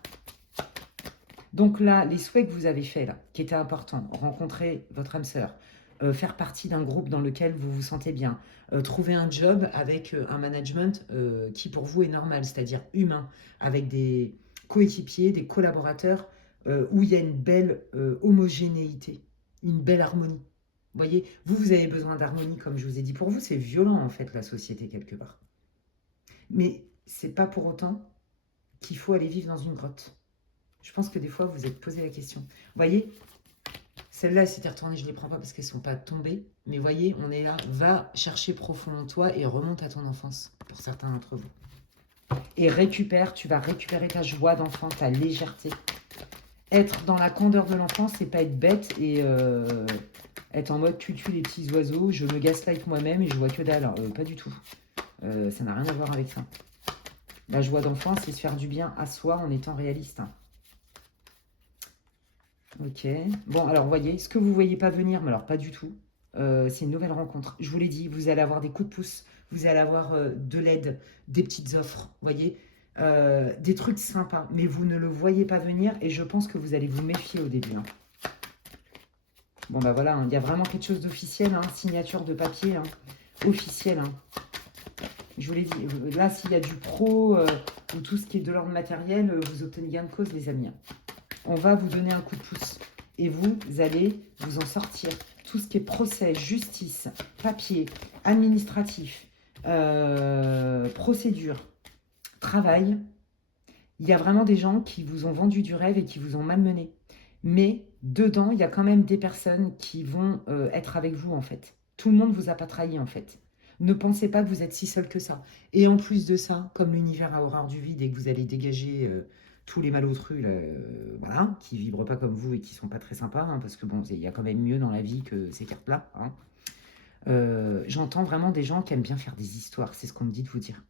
Donc là, les souhaits que vous avez faits, là, qui étaient importants, rencontrer votre âme sœur, faire partie d'un groupe dans lequel vous vous sentez bien, trouver un job avec un management qui pour vous est normal, c'est-à-dire humain, avec des coéquipiers, des collaborateurs, où il y a une belle homogénéité, une belle harmonie. Vous voyez, vous avez besoin d'harmonie, comme je vous ai dit. Pour vous, c'est violent, en fait, la société, quelque part. Mais c'est pas pour autant qu'il faut aller vivre dans une grotte. Je pense que des fois, vous vous êtes posé la question. Vous voyez, celle-là, c'était retournée, je ne les prends pas parce qu'elles ne sont pas tombées. Mais vous voyez, on est là. Va chercher profond en toi et remonte à ton enfance, pour certains d'entre vous. Et récupère, tu vas récupérer ta joie d'enfant, ta légèreté. Être dans la candeur de l'enfance, c'est pas être bête et être en mode tu les petits oiseaux, je me gaslight moi-même et je vois que dalle. Pas du tout. Ça n'a rien à voir avec ça. La joie d'enfant, c'est se faire du bien à soi en étant réaliste. Ok. Bon, alors, vous voyez, ce que vous ne voyez pas venir, mais alors pas du tout, c'est une nouvelle rencontre. Je vous l'ai dit, vous allez avoir des coups de pouce, vous allez avoir de l'aide, des petites offres, vous voyez, des trucs sympas, mais vous ne le voyez pas venir et je pense que vous allez vous méfier au début. Hein. Bon, bah voilà, il y a vraiment quelque chose d'officiel, hein, signature de papier, hein, officiel. Hein. Je vous l'ai dit, là, s'il y a du pro ou tout ce qui est de l'ordre matériel, vous obtenez gain de cause, les amis. On va vous donner un coup de pouce et vous allez vous en sortir. Tout ce qui est procès, justice, papier, administratif, procédure, travail, il y a vraiment des gens qui vous ont vendu du rêve et qui vous ont malmené. Mais dedans, il y a quand même des personnes qui vont être avec vous, en fait. Tout le monde ne vous a pas trahi, en fait. Ne pensez pas que vous êtes si seul que ça. Et en plus de ça, comme l'univers a horreur du vide et que vous allez dégager tous les malotrus voilà, qui ne vibrent pas comme vous et qui ne sont pas très sympas, hein, parce que bon, il y a quand même mieux dans la vie que ces cartes-là. Hein. J'entends vraiment des gens qui aiment bien faire des histoires, c'est ce qu'on me dit de vous dire.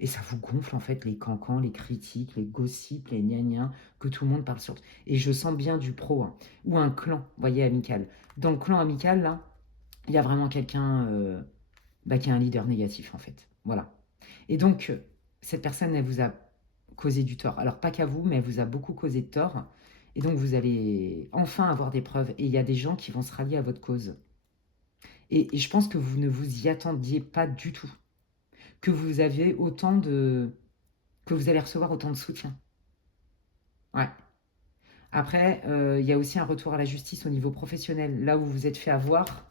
Et ça vous gonfle en fait les cancans, les critiques, les gossips, les gna que tout le monde parle sur. Et je sens bien du pro, hein, ou un clan, vous voyez, amical. Dans le clan amical, là, il y a vraiment quelqu'un qui est un leader négatif en fait. Voilà. Et donc, cette personne, elle vous a causé du tort. Alors, pas qu'à vous, mais elle vous a beaucoup causé de tort. Et donc, vous allez enfin avoir des preuves. Et il y a des gens qui vont se rallier à votre cause. Et je pense que vous ne vous y attendiez pas du tout. Que vous avez autant de... que vous allez recevoir autant de soutien. Ouais. Après, il y a aussi un retour à la justice au niveau professionnel. Là où vous vous êtes fait avoir,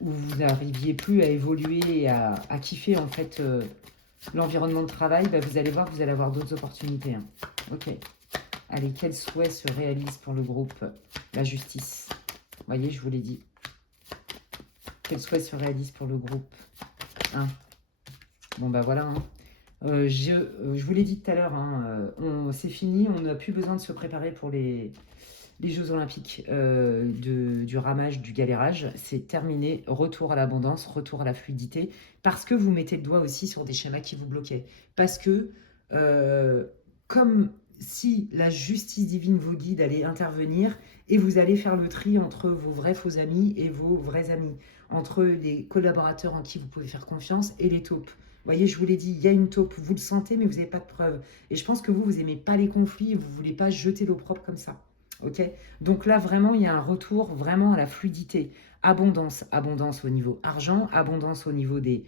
où vous n'arriviez plus à évoluer et à kiffer en fait l'environnement de travail, bah, vous allez voir, vous allez avoir d'autres opportunités. Hein. Ok. Allez, quel souhait se réalise pour le groupe? La justice. Vous voyez, je vous l'ai dit. Quel souhait se réalise pour le groupe 1. Bon, bah voilà. Hein. Je vous l'ai dit tout à l'heure, hein, c'est fini, on n'a plus besoin de se préparer pour les Les Jeux Olympiques du ramage, du galérage, c'est terminé. Retour à l'abondance, retour à la fluidité, parce que vous mettez le doigt aussi sur des schémas qui vous bloquaient. Parce que, euh, comme si la justice divine vous guide, allez intervenir et vous allez faire le tri entre vos vrais faux amis et vos vrais amis, entre les collaborateurs en qui vous pouvez faire confiance et les taupes. Vous voyez, je vous l'ai dit, il y a une taupe, vous le sentez, mais vous n'avez pas de preuves. Et je pense que vous n'aimez pas les conflits et vous ne voulez pas jeter l'eau propre comme ça. Ok. Donc là, vraiment, il y a un retour vraiment à la fluidité. Abondance, abondance au niveau argent, abondance au niveau des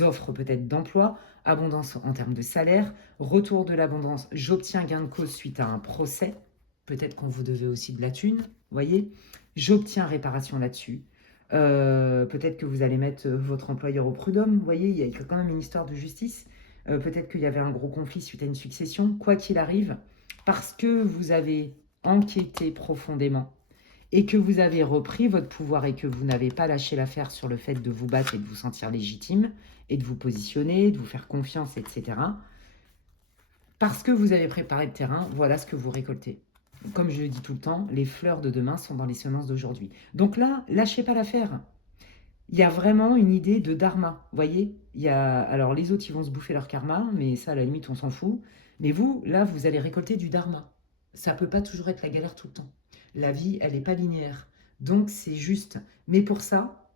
offres peut-être d'emploi, abondance en termes de salaire, retour de l'abondance. J'obtiens gain de cause suite à un procès. Peut-être qu'on vous devait aussi de la thune, vous voyez. J'obtiens réparation là-dessus. Peut-être que vous allez mettre votre employeur au prud'homme, vous voyez, il y a quand même une histoire de justice. Peut-être qu'il y avait un gros conflit suite à une succession. Quoi qu'il arrive, parce que vous avez enquêté profondément et que vous avez repris votre pouvoir et que vous n'avez pas lâché l'affaire sur le fait de vous battre et de vous sentir légitime et de vous positionner, de vous faire confiance, etc. Parce que vous avez préparé le terrain, voilà ce que vous récoltez. Comme je le dis tout le temps, les fleurs de demain sont dans les semences d'aujourd'hui. Donc là, lâchez pas l'affaire. Il y a vraiment une idée de dharma, vous voyez. Alors les autres, ils vont se bouffer leur karma, mais ça, à la limite, on s'en fout. Mais vous, là, vous allez récolter du dharma. Ça peut pas toujours être la galère tout le temps. La vie, elle n'est pas linéaire. Donc, c'est juste. Mais pour ça,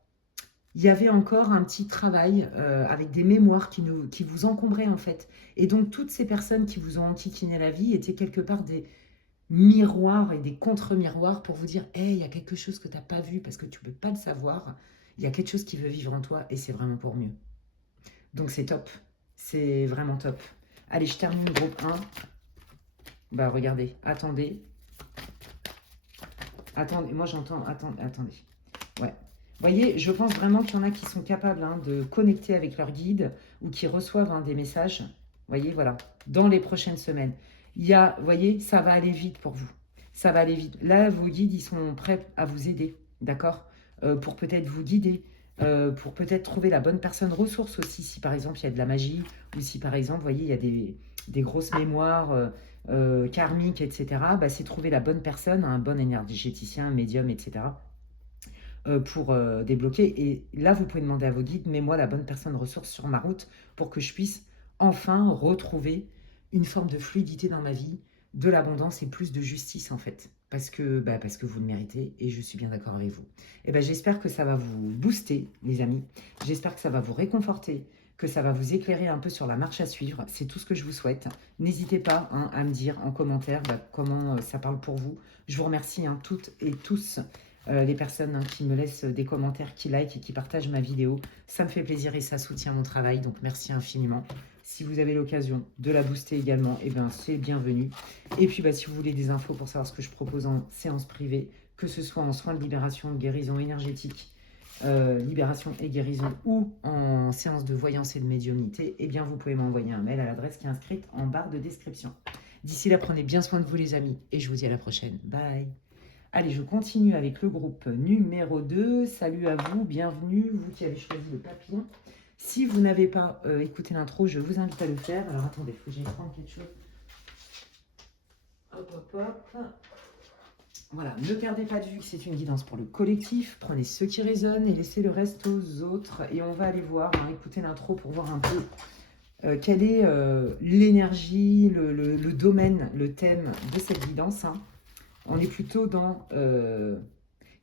il y avait encore un petit travail avec des mémoires qui vous encombraient, en fait. Et donc, toutes ces personnes qui vous ont enquiquiné la vie étaient quelque part des miroirs et des contre-miroirs pour vous dire, hey, il y a quelque chose que tu n'as pas vu parce que tu ne peux pas le savoir. Il y a quelque chose qui veut vivre en toi et c'est vraiment pour mieux. Donc c'est top. C'est vraiment top. Allez, je termine groupe 1. Bah regardez, attendez. Attendez, moi j'entends, attendez. Ouais. Vous voyez, je pense vraiment qu'il y en a qui sont capables de connecter avec leur guide ou qui reçoivent des messages. Vous voyez, voilà, dans les prochaines semaines. Vous voyez, ça va aller vite pour vous. Ça va aller vite. Là, vos guides, ils sont prêts à vous aider, d'accord. Pour peut-être vous guider, pour peut-être trouver la bonne personne ressource aussi, si par exemple il y a de la magie, ou si par exemple, vous voyez, il y a des grosses mémoires karmiques, etc. Bah, c'est trouver la bonne personne, un bon énergéticien, un médium, etc. Pour débloquer. Et là, vous pouvez demander à vos guides, mets-moi la bonne personne ressource sur ma route pour que je puisse enfin retrouver une forme de fluidité dans ma vie, de l'abondance et plus de justice en fait. Parce que vous le méritez et je suis bien d'accord avec vous. Et j'espère que ça va vous booster, les amis. J'espère que ça va vous réconforter, que ça va vous éclairer un peu sur la marche à suivre. C'est tout ce que je vous souhaite. N'hésitez pas à me dire en commentaire comment ça parle pour vous. Je vous remercie toutes et tous les personnes qui me laissent des commentaires, qui like et qui partagent ma vidéo. Ça me fait plaisir et ça soutient mon travail, donc merci infiniment. Si vous avez l'occasion de la booster également, c'est bienvenu. Et puis si vous voulez des infos pour savoir ce que je propose en séance privée, que ce soit en soins de libération, guérison énergétique, libération et guérison ou en séance de voyance et de médiumnité, vous pouvez m'envoyer un mail à l'adresse qui est inscrite en barre de description. D'ici là, prenez bien soin de vous les amis et je vous dis à la prochaine. Bye. Allez, je continue avec le groupe numéro 2. Salut à vous, bienvenue, vous qui avez choisi le papillon. Si vous n'avez pas écouté l'intro, je vous invite à le faire. Alors attendez, il faut que j'aille prendre quelque chose. Hop, hop, hop. Voilà, ne perdez pas de vue que c'est une guidance pour le collectif. Prenez ce qui résonne et laissez le reste aux autres. Et on va aller voir, écouter l'intro pour voir un peu quelle est l'énergie, le domaine, le thème de cette guidance. On est plutôt dans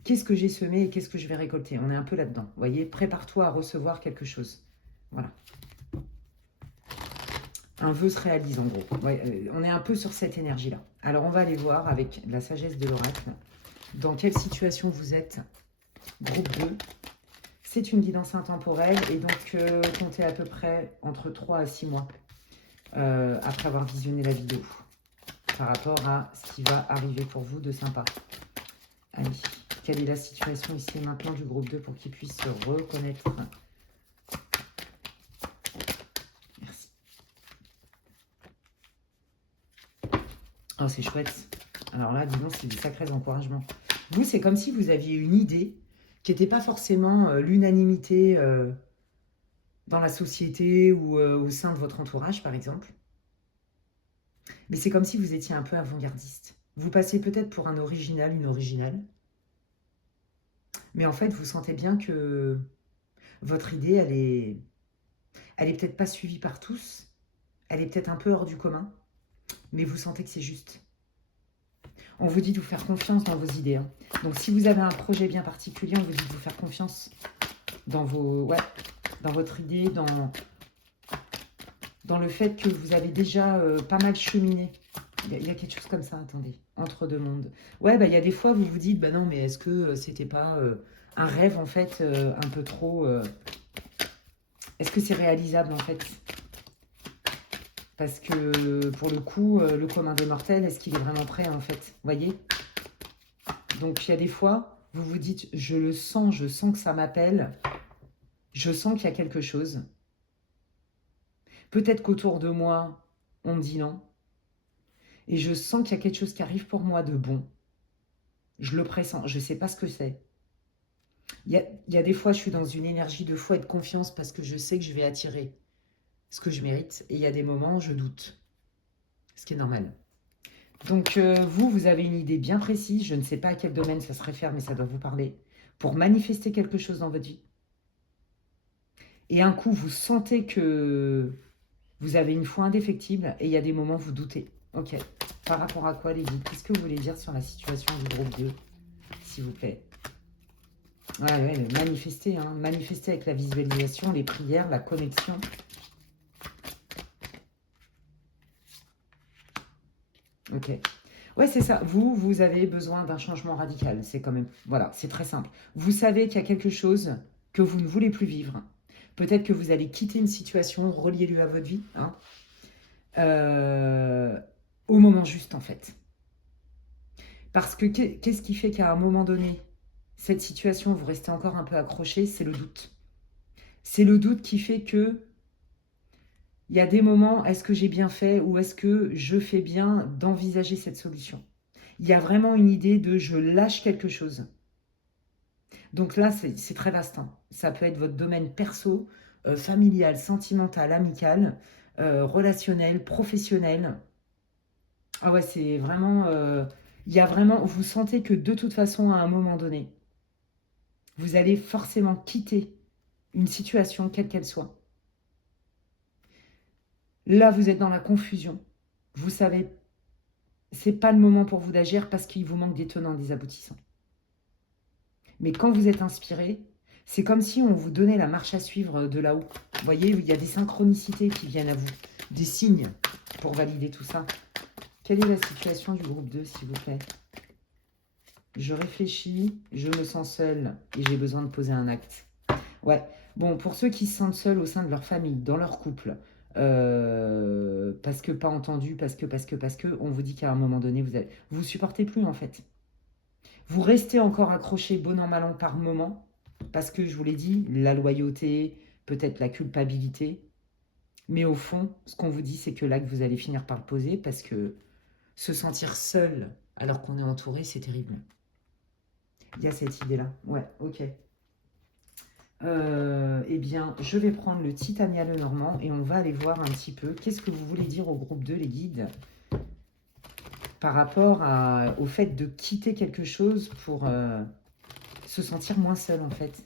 qu'est-ce que j'ai semé et qu'est-ce que je vais récolter. On est un peu là-dedans. Vous voyez, prépare-toi à recevoir quelque chose. Voilà. Un vœu se réalise en gros. Ouais, on est un peu sur cette énergie-là. Alors on va aller voir avec la sagesse de l'oracle dans quelle situation vous êtes. Groupe 2. C'est une guidance intemporelle et donc comptez à peu près entre 3 à 6 mois après avoir visionné la vidéo par rapport à ce qui va arriver pour vous de sympa. Allez, quelle est la situation ici et maintenant du groupe 2 pour qu'il puisse se reconnaître? Merci. Oh, c'est chouette. Alors là, disons, c'est des sacrés encouragements. Vous, c'est comme si vous aviez une idée qui n'était pas forcément l'unanimité dans la société ou au sein de votre entourage, par exemple. Mais c'est comme si vous étiez un peu avant-gardiste. Vous passez peut-être pour un original, une originale, mais en fait, vous sentez bien que votre idée, elle est peut-être pas suivie par tous, elle est peut-être un peu hors du commun, mais vous sentez que c'est juste. On vous dit de vous faire confiance dans vos idées, hein. Donc, si vous avez un projet bien particulier, on vous dit de vous faire confiance dans dans votre idée, dans le fait que vous avez déjà pas mal cheminé. Il y a quelque chose comme ça, attendez, entre deux mondes. Ouais, bah il y a des fois, vous vous dites, bah non, mais est-ce que c'était pas un rêve, en fait, un peu trop... est-ce que c'est réalisable, en fait? Parce que, pour le coup, le commun des mortels, est-ce qu'il est vraiment prêt, en fait? Vous voyez? Donc, il y a des fois, vous vous dites, je sens que ça m'appelle, je sens qu'il y a quelque chose. Peut-être qu'autour de moi, on me dit non. Et je sens qu'il y a quelque chose qui arrive pour moi de bon. Je le pressens, je ne sais pas ce que c'est. Il y a des fois, je suis dans une énergie de foi et de confiance parce que je sais que je vais attirer ce que je mérite. Et il y a des moments où je doute, ce qui est normal. Donc, vous avez une idée bien précise. Je ne sais pas à quel domaine ça se réfère, mais ça doit vous parler. Pour manifester quelque chose dans votre vie. Et un coup, vous sentez que vous avez une foi indéfectible et il y a des moments où vous doutez. Ok. Par rapport à quoi, les guides? Qu'est-ce que vous voulez dire sur la situation du groupe 2, s'il vous plaît? Ouais, manifester, hein. Manifester avec la visualisation, les prières, la connexion. Ok. Ouais, c'est ça. Vous avez besoin d'un changement radical. C'est quand même... Voilà, c'est très simple. Vous savez qu'il y a quelque chose que vous ne voulez plus vivre. Peut-être que vous allez quitter une situation, reliez-le à votre vie, hein, au moment juste, en fait. Parce que qu'est-ce qui fait qu'à un moment donné, cette situation, vous restez encore un peu accroché? C'est le doute. C'est le doute qui fait que il y a des moments, est-ce que j'ai bien fait ou est-ce que je fais bien d'envisager cette solution? Il y a vraiment une idée de je lâche quelque chose. Donc là, c'est très vaste, hein. Ça peut être votre domaine perso, familial, sentimental, amical, relationnel, professionnel. Ah ouais, c'est vraiment... il y a vraiment... Vous sentez que de toute façon, à un moment donné, vous allez forcément quitter une situation, quelle qu'elle soit. Là, vous êtes dans la confusion. Vous savez, c'est pas le moment pour vous d'agir parce qu'il vous manque des tenants, des aboutissants. Mais quand vous êtes inspiré, c'est comme si on vous donnait la marche à suivre de là-haut. Vous voyez, il y a des synchronicités qui viennent à vous, des signes pour valider tout ça. Quelle est la situation du groupe 2, s'il vous plaît? Je réfléchis, je me sens seule et j'ai besoin de poser un acte. Ouais, bon, pour ceux qui se sentent seuls au sein de leur famille, dans leur couple, parce que pas entendu, parce que, on vous dit qu'à un moment donné, vous supportez plus, en fait. Vous restez encore accroché, bon an, mal an, par moment, parce que, je vous l'ai dit, la loyauté, peut-être la culpabilité, mais au fond, ce qu'on vous dit, c'est que là, que vous allez finir par le poser, parce que se sentir seul alors qu'on est entouré, c'est terrible. Il y a cette idée-là. Ouais, ok. Eh bien, je vais prendre le Titania Lenormand et on va aller voir un petit peu qu'est-ce que vous voulez dire au groupe 2, les guides, par rapport au fait de quitter quelque chose pour se sentir moins seul, en fait.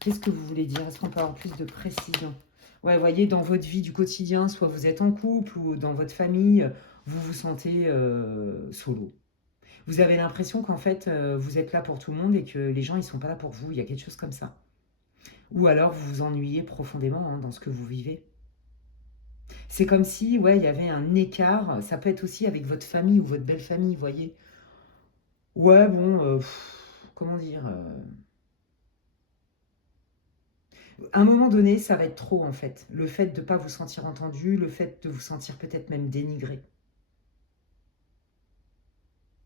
Qu'est-ce que vous voulez dire? Est-ce qu'on peut avoir plus de précision? Ouais, vous voyez, dans votre vie du quotidien, soit vous êtes en couple ou dans votre famille, vous vous sentez solo. Vous avez l'impression qu'en fait, vous êtes là pour tout le monde et que les gens, ils sont pas là pour vous. Il y a quelque chose comme ça. Ou alors, vous vous ennuyez profondément, hein, dans ce que vous vivez. C'est comme si, ouais, il y avait un écart. Ça peut être aussi avec votre famille ou votre belle famille, vous voyez. Ouais, bon, comment dire, à un moment donné, ça va être trop, en fait. Le fait de ne pas vous sentir entendu, le fait de vous sentir peut-être même dénigré,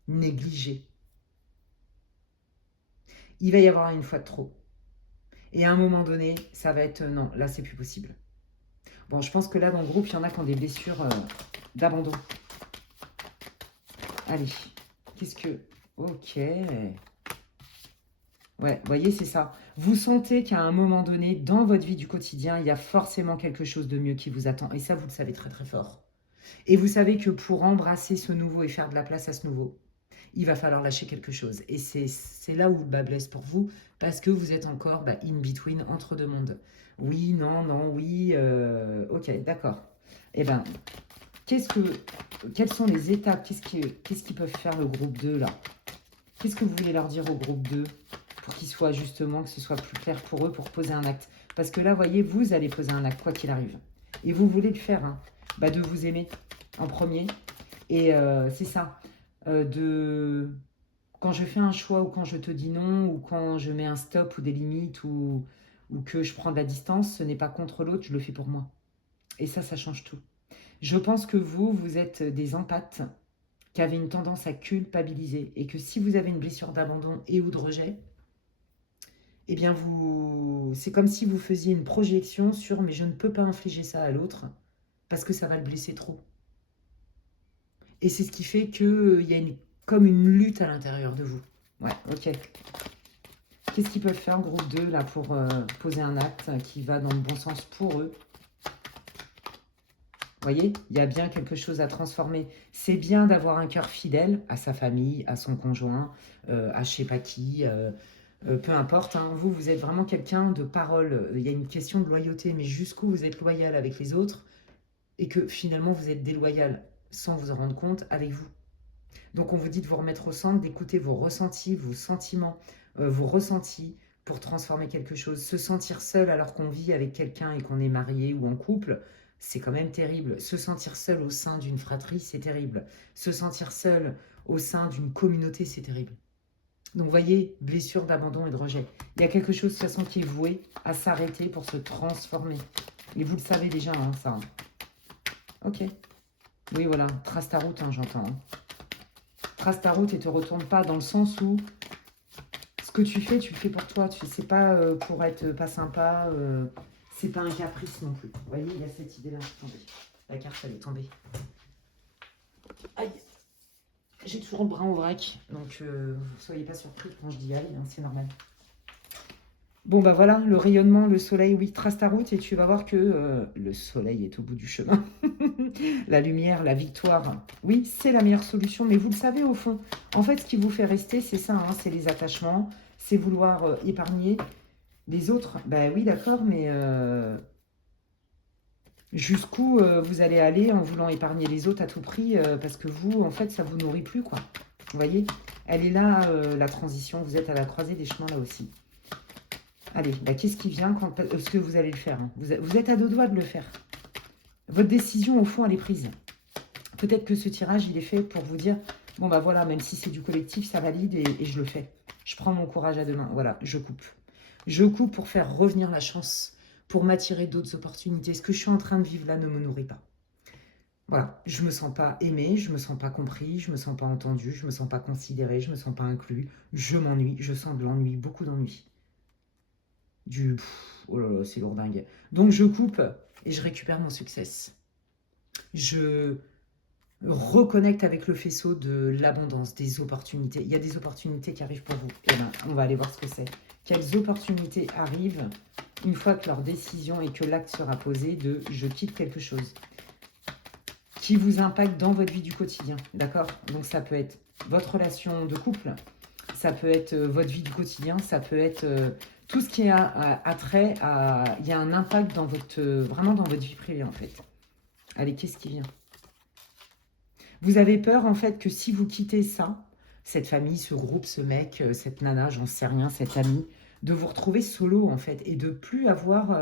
négligé. Il va y avoir une fois de trop. Et à un moment donné, ça va être non, là, c'est plus possible. Bon, je pense que là, dans le groupe, il y en a qui ont des blessures d'abandon. Allez, qu'est-ce que... Ok. Ouais, vous voyez, c'est ça. Vous sentez qu'à un moment donné, dans votre vie du quotidien, il y a forcément quelque chose de mieux qui vous attend. Et ça, vous le savez très très fort. Et vous savez que pour embrasser ce nouveau et faire de la place à ce nouveau, il va falloir lâcher quelque chose. Et c'est là où le bas blesse pour vous, parce que vous êtes encore in between, entre deux mondes. Oui, non, non, oui, ok, d'accord. Eh bien, quelles sont les étapes? Qu'est-ce qu'ils peuvent faire le groupe 2 là? Qu'est-ce que vous voulez leur dire au groupe 2 pour qu'ils soient justement, que ce soit plus clair pour eux pour poser un acte? Parce que là, voyez, vous allez poser un acte, quoi qu'il arrive. Et vous voulez le faire, hein, de vous aimer en premier. Et c'est ça. Quand je fais un choix ou quand je te dis non ou quand je mets un stop ou des limites ou que je prends de la distance, ce n'est pas contre l'autre, je le fais pour moi. Et ça change tout. Je pense que vous êtes des empathes qui avez une tendance à culpabiliser et que si vous avez une blessure d'abandon et ou de rejet, eh bien c'est comme si vous faisiez une projection sur mais je ne peux pas infliger ça à l'autre parce que ça va le blesser trop. Et c'est ce qui fait qu'il y a comme une lutte à l'intérieur de vous. Ouais, ok. Qu'est-ce qu'ils peuvent faire, groupe 2, là, pour poser un acte qui va dans le bon sens pour eux? Vous voyez, il y a bien quelque chose à transformer. C'est bien d'avoir un cœur fidèle à sa famille, à son conjoint, à je sais pas qui, peu importe. Hein. Vous êtes vraiment quelqu'un de parole. Il y a une question de loyauté, mais jusqu'où vous êtes loyal avec les autres et que finalement vous êtes déloyal sans vous en rendre compte avec vous. Donc on vous dit de vous remettre au centre, d'écouter vos ressentis, vos sentiments, vos ressentis pour transformer quelque chose. Se sentir seul alors qu'on vit avec quelqu'un et qu'on est marié ou en couple, c'est quand même terrible. Se sentir seul au sein d'une fratrie, c'est terrible. Se sentir seul au sein d'une communauté, c'est terrible. Donc vous voyez, blessure d'abandon et de rejet. Il y a quelque chose de toute façon qui est voué à s'arrêter pour se transformer. Et vous le savez déjà, hein, ça. Ok. Oui, voilà, trace ta route, hein, j'entends. Hein. Trace ta route et te retourne pas dans le sens où ce que tu le fais pour toi. C'est pas pour être pas sympa, c'est pas un caprice non plus. Vous voyez, il y a cette idée-là qui est tombée. La carte, elle est tombée. Aïe, j'ai toujours le bras en vrac, donc soyez pas surpris quand je dis aïe, hein, c'est normal. Bon, bah voilà, le rayonnement, le soleil, oui, trace ta route et tu vas voir que le soleil est au bout du chemin. La lumière, la victoire, oui, c'est la meilleure solution, mais vous le savez au fond. En fait, ce qui vous fait rester, c'est ça, hein, c'est les attachements, c'est vouloir épargner les autres. Ben oui, d'accord, mais jusqu'où vous allez aller en voulant épargner les autres à tout prix parce que vous, en fait, ça vous nourrit plus, quoi. Vous voyez, elle est là, la transition, vous êtes à la croisée des chemins là aussi. Allez, bah, qu'est-ce qui vient quand est-ce que vous allez le faire, hein? Vous êtes à deux doigts de le faire. Votre décision, au fond, elle est prise. Peut-être que ce tirage, il est fait pour vous dire, bon, bah voilà, même si c'est du collectif, ça valide et je le fais. Je prends mon courage à deux mains. Voilà, je coupe. Je coupe pour faire revenir la chance, pour m'attirer d'autres opportunités. Ce que je suis en train de vivre là ne me nourrit pas. Voilà, je me sens pas aimé, je me sens pas compris, je me sens pas entendu, je me sens pas considéré, je me sens pas inclus. Je m'ennuie, je sens de l'ennui, beaucoup d'ennui. Oh là là, c'est lourdingue. Donc je coupe et je récupère mon succès. Je reconnecte avec le faisceau de l'abondance, des opportunités. Il y a des opportunités qui arrivent pour vous. Et ben, on va aller voir ce que c'est. Quelles opportunités arrivent une fois que leur décision et que l'acte sera posé de « je quitte quelque chose » qui vous impacte dans votre vie du quotidien. D'accord? Donc ça peut être votre relation de couple, ça peut être votre vie du quotidien, ça peut être tout ce qui a trait à... Il y a un impact dans vraiment dans votre vie privée, en fait. Allez, qu'est-ce qui vient? Vous avez peur, en fait, que si vous quittez ça, cette famille, ce groupe, ce mec, cette nana, j'en sais rien, cette amie, de vous retrouver solo, en fait, et de plus avoir...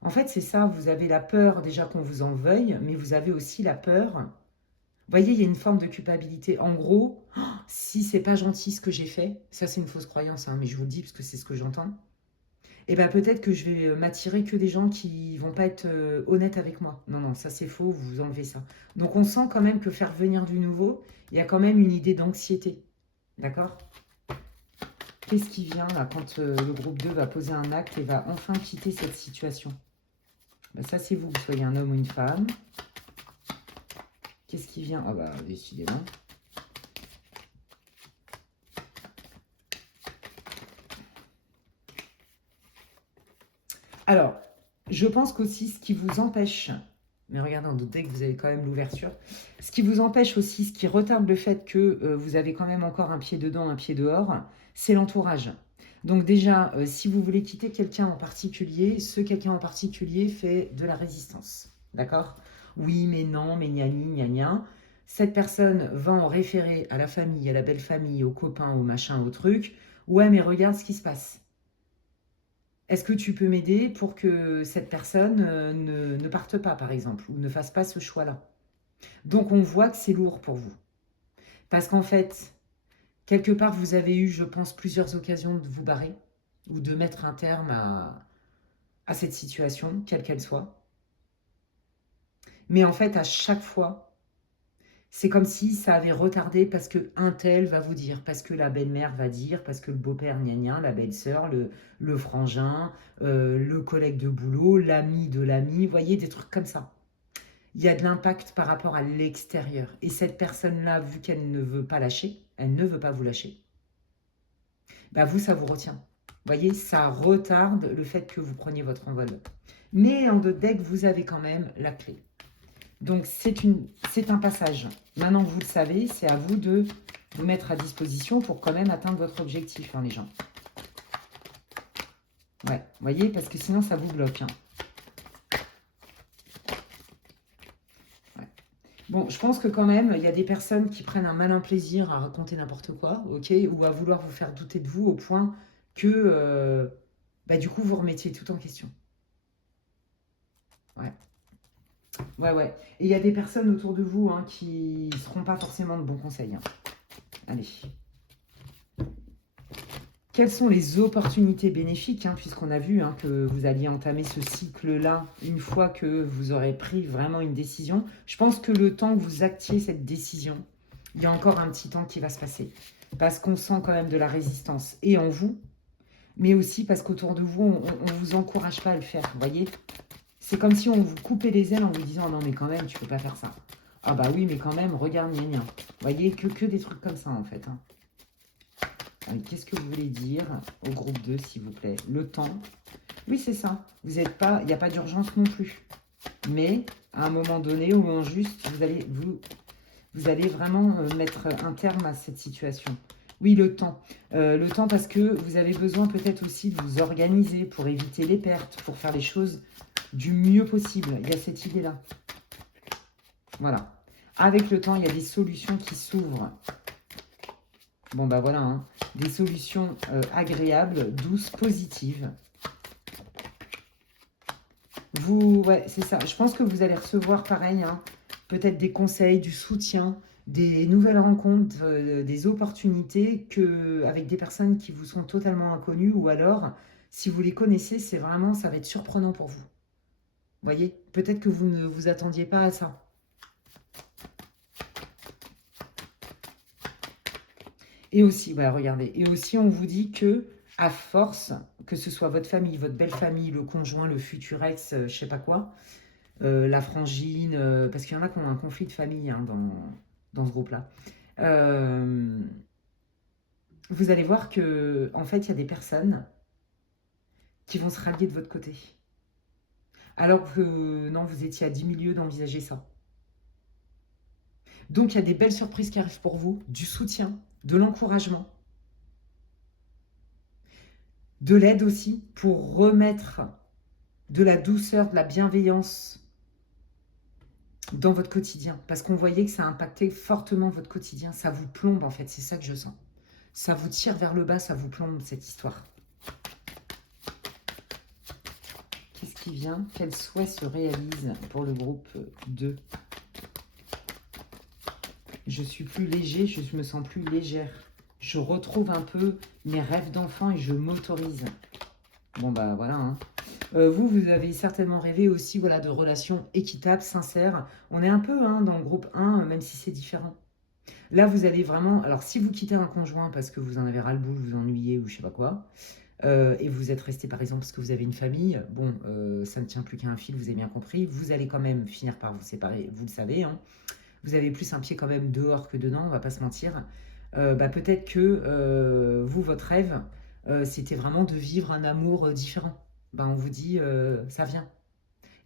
En fait, c'est ça, vous avez la peur déjà qu'on vous en veuille, mais vous avez aussi la peur... Vous voyez, il y a une forme de culpabilité. En gros, si c'est pas gentil ce que j'ai fait, ça c'est une fausse croyance, hein, mais je vous le dis parce que c'est ce que j'entends, et bien peut-être que je vais m'attirer que des gens qui vont pas être honnêtes avec moi. Non, non, ça c'est faux, vous enlevez ça. Donc on sent quand même que faire venir du nouveau, il y a quand même une idée d'anxiété. D'accord? Qu'est-ce qui vient là quand le groupe 2 va poser un acte et va enfin quitter cette situation? Ben, ça c'est vous, que vous soyez un homme ou une femme. Qu'est-ce qui vient? Ah bah décidément. Alors, je pense qu'aussi ce qui vous empêche Mais regardez, on doutait que vous avez quand même l'ouverture. Ce qui vous empêche aussi, ce qui retarde le fait que vous avez quand même encore un pied dedans, un pied dehors, c'est l'entourage. Donc déjà, si vous voulez quitter quelqu'un en particulier, ce quelqu'un en particulier fait de la résistance. D'accord? Oui, mais non, mais gnani, gna gna. Cette personne va en référer à la famille, à la belle famille, aux copains, au machin, au truc. Ouais, mais regarde ce qui se passe. Est-ce que tu peux m'aider pour que cette personne ne parte pas, par exemple, ou ne fasse pas ce choix-là? Donc on voit que c'est lourd pour vous. Parce qu'en fait, quelque part, vous avez eu, je pense, plusieurs occasions de vous barrer ou de mettre un terme à cette situation, quelle qu'elle soit. Mais en fait, à chaque fois, c'est comme si ça avait retardé parce que un tel va vous dire, parce que la belle-mère va dire, parce que le beau-père gna gna, la belle-sœur, le frangin, le collègue de boulot, l'ami de l'ami, vous voyez, des trucs comme ça. Il y a de l'impact par rapport à l'extérieur. Et cette personne-là, vu qu'elle ne veut pas lâcher, elle ne veut pas vous lâcher, bah vous, ça vous retient. Vous voyez, ça retarde le fait que vous preniez votre envol. Mais en d'autres decks, vous avez quand même la clé. Donc, c'est un passage. Maintenant que vous le savez, c'est à vous de vous mettre à disposition pour quand même atteindre votre objectif, hein, les gens. Ouais, vous voyez, parce que sinon, ça vous bloque. Hein. Ouais. Bon, je pense que quand même, il y a des personnes qui prennent un malin plaisir à raconter n'importe quoi, ok, ou à vouloir vous faire douter de vous au point que, bah, du coup, vous remettiez tout en question. Ouais. Ouais, ouais. Et il y a des personnes autour de vous hein, qui ne seront pas forcément de bons conseils. Hein. Allez. Quelles sont les opportunités bénéfiques, hein, puisqu'on a vu hein, que vous alliez entamer ce cycle-là une fois que vous aurez pris vraiment une décision. Je pense que le temps que vous actiez cette décision, il y a encore un petit temps qui va se passer. Parce qu'on sent quand même de la résistance, et en vous, mais aussi parce qu'autour de vous, on ne vous encourage pas à le faire, vous voyez. C'est comme si on vous coupait les ailes en vous disant « Non, mais quand même, tu peux pas faire ça. » Ah bah oui, mais quand même, regarde, gna gna. Vous voyez, que des trucs comme ça, en fait. Hein. Qu'est-ce que vous voulez dire au groupe 2, s'il vous plaît? Le temps. Oui, c'est ça. Vous n'êtes pas, il n'y a pas d'urgence non plus. Mais à un moment donné, au moment juste, vous allez vraiment mettre un terme à cette situation. Oui, le temps. Le temps parce que vous avez besoin peut-être aussi de vous organiser pour éviter les pertes, pour faire les choses du mieux possible. Il y a cette idée-là. Voilà. Avec le temps, il y a des solutions qui s'ouvrent. Bon, bah voilà, hein. Des solutions agréables, douces, positives. Ouais, c'est ça. Je pense que vous allez recevoir pareil, hein, peut-être des conseils, du soutien, des nouvelles rencontres, des opportunités avec des personnes qui vous sont totalement inconnues ou alors, si vous les connaissez, c'est vraiment, ça va être surprenant pour vous. Vous voyez, peut-être que vous ne vous attendiez pas à ça. Et aussi, voilà, regardez. Et aussi, on vous dit que, à force, que ce soit votre famille, votre belle famille, le conjoint, le futur ex, je sais pas quoi, la frangine, parce qu'il y en a qui ont un conflit de famille hein, dans ce groupe-là. Vous allez voir que, en fait, il y a des personnes qui vont se rallier de votre côté. Alors que, non, vous étiez à 10 000 lieues d'envisager ça. Donc, il y a des belles surprises qui arrivent pour vous, du soutien, de l'encouragement, de l'aide aussi pour remettre de la douceur, de la bienveillance dans votre quotidien. Parce qu'on voyait que ça a impacté fortement votre quotidien. Ça vous plombe en fait, c'est ça que je sens. Ça vous tire vers le bas, ça vous plombe cette histoire. Qu'est-ce qui vient? Quel souhait se réalise pour le groupe 2? Je suis plus léger, je me sens plus légère. Je retrouve un peu mes rêves d'enfant et je m'autorise. Bon bah voilà. Hein. Vous avez certainement rêvé aussi voilà, de relations équitables, sincères. On est un peu hein, dans le groupe 1, même si c'est différent. Là, vous allez vraiment... Alors, si vous quittez un conjoint parce que vous en avez ras-le-bol, vous ennuyez ou je sais pas quoi, et vous êtes resté par exemple parce que vous avez une famille, bon, ça ne tient plus qu'à un fil, vous avez bien compris, vous allez quand même finir par vous séparer, vous le savez. Hein. Vous avez plus un pied quand même dehors que dedans, on va pas se mentir. Bah, peut-être que vous, votre rêve, c'était vraiment de vivre un amour différent. Bah, on vous dit, ça vient.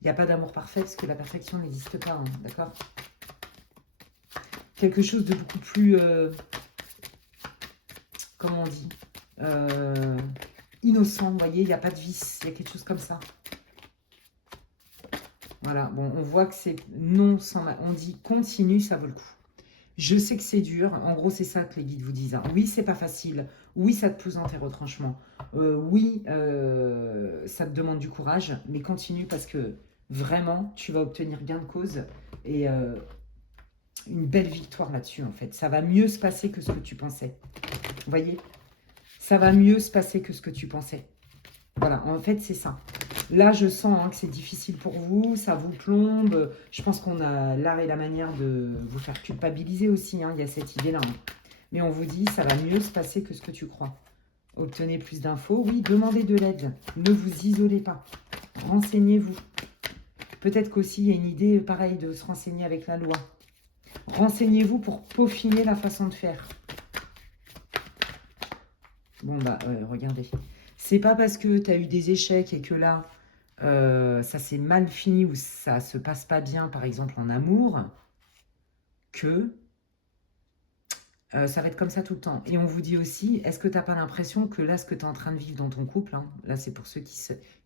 Il n'y a pas d'amour parfait parce que la perfection n'existe pas, hein, d'accord? Quelque chose de beaucoup plus, comment on dit, innocent, vous voyez, il n'y a pas de vice, il y a quelque chose comme ça. Voilà, bon, on voit que c'est non sans... On dit continue, ça vaut le coup. Je sais que c'est dur. En gros, c'est ça que les guides vous disent, hein. Oui, c'est pas facile. Oui, ça te pousse dans tes retranchements. Oui, ça te demande du courage. Mais continue parce que vraiment, tu vas obtenir gain de cause. Et une belle victoire là-dessus, en fait. Ça va mieux se passer que ce que tu pensais. Vous voyez? Ça va mieux se passer que ce que tu pensais. Voilà, en fait, c'est ça. Là, je sens, hein, que c'est difficile pour vous, ça vous plombe. Je pense qu'on a l'art et la manière de vous faire culpabiliser aussi, hein, il y a cette idée-là, hein. Mais on vous dit, ça va mieux se passer que ce que tu crois. Obtenez plus d'infos. Oui, demandez de l'aide. Ne vous isolez pas. Renseignez-vous. Peut-être qu'aussi, il y a une idée pareille de se renseigner avec la loi. Renseignez-vous pour peaufiner la façon de faire. Bon, bah, regardez. C'est pas parce que tu as eu des échecs et que là, ça s'est mal fini ou ça se passe pas bien, par exemple en amour, que ça va être comme ça tout le temps. Et on vous dit aussi, est-ce que tu n'as pas l'impression que là, ce que tu es en train de vivre dans ton couple, hein, là c'est pour ceux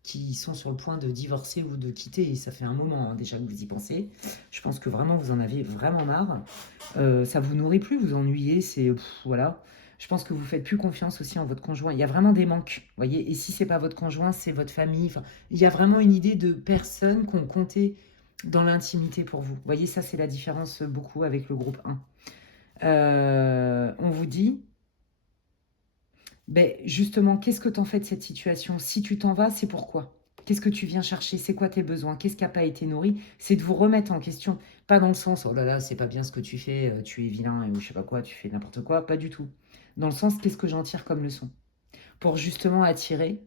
qui sont sur le point de divorcer ou de quitter, et ça fait un moment, hein, déjà que vous y pensez, je pense que vraiment vous en avez vraiment marre, ça vous nourrit plus, vous ennuyez, c'est voilà. Je pense que vous faites plus confiance aussi en votre conjoint. Il y a vraiment des manques, vous voyez. Et si c'est pas votre conjoint, c'est votre famille. Enfin, il y a vraiment une idée de personnes qui ont compté dans l'intimité pour vous. Vous voyez, ça c'est la différence beaucoup avec le groupe 1. On vous dit, ben justement, qu'est-ce que t'en fais de cette situation? Si tu t'en vas, c'est pourquoi? Qu'est-ce que tu viens chercher? C'est quoi tes besoins? Qu'est-ce qui n'a pas été nourri? C'est de vous remettre en question. Pas dans le sens, oh là là, c'est pas bien ce que tu fais, tu es vilain, ou je sais pas quoi, tu fais n'importe quoi. Pas du tout. Dans le sens, qu'est-ce que j'en tire comme leçon? Pour justement attirer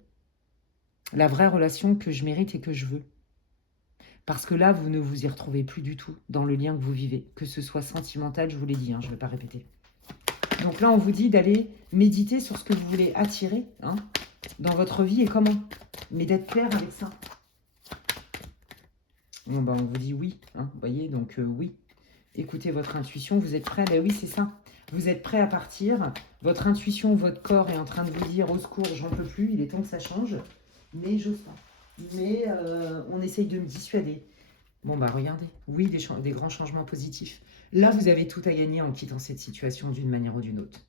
la vraie relation que je mérite et que je veux. Parce que là, vous ne vous y retrouvez plus du tout dans le lien que vous vivez. Que ce soit sentimental, je vous l'ai dit, hein, je ne vais pas répéter. Donc là, on vous dit d'aller méditer sur ce que vous voulez attirer, hein, dans votre vie et comment. Mais d'être clair avec ça. Bon, ben, on vous dit oui, hein, vous voyez, donc oui. Écoutez votre intuition, vous êtes prêt? Ben oui, c'est ça. Vous êtes prêt à partir. Votre intuition, votre corps est en train de vous dire, au secours, j'en peux plus, il est temps que ça change. Mais j'ose pas. Mais on essaye de me dissuader. Bon, bah regardez, oui, des grands changements positifs. Là, vous avez tout à gagner en quittant cette situation d'une manière ou d'une autre.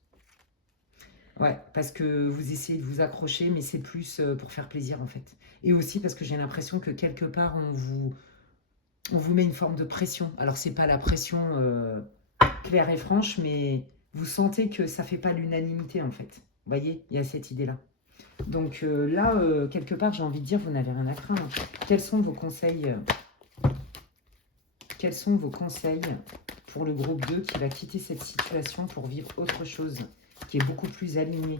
Ouais, parce que vous essayez de vous accrocher, mais c'est plus pour faire plaisir en fait. Et aussi parce que j'ai l'impression que quelque part, on vous met une forme de pression. Alors, c'est pas la pression claire et franche, mais vous sentez que ça fait pas l'unanimité en fait. Vous voyez, il y a cette idée-là. Donc là, quelque part, j'ai envie de dire, vous n'avez rien à craindre. Quels sont vos conseils Quels sont vos conseils pour le groupe 2 qui va quitter cette situation pour vivre autre chose, qui est beaucoup plus aligné?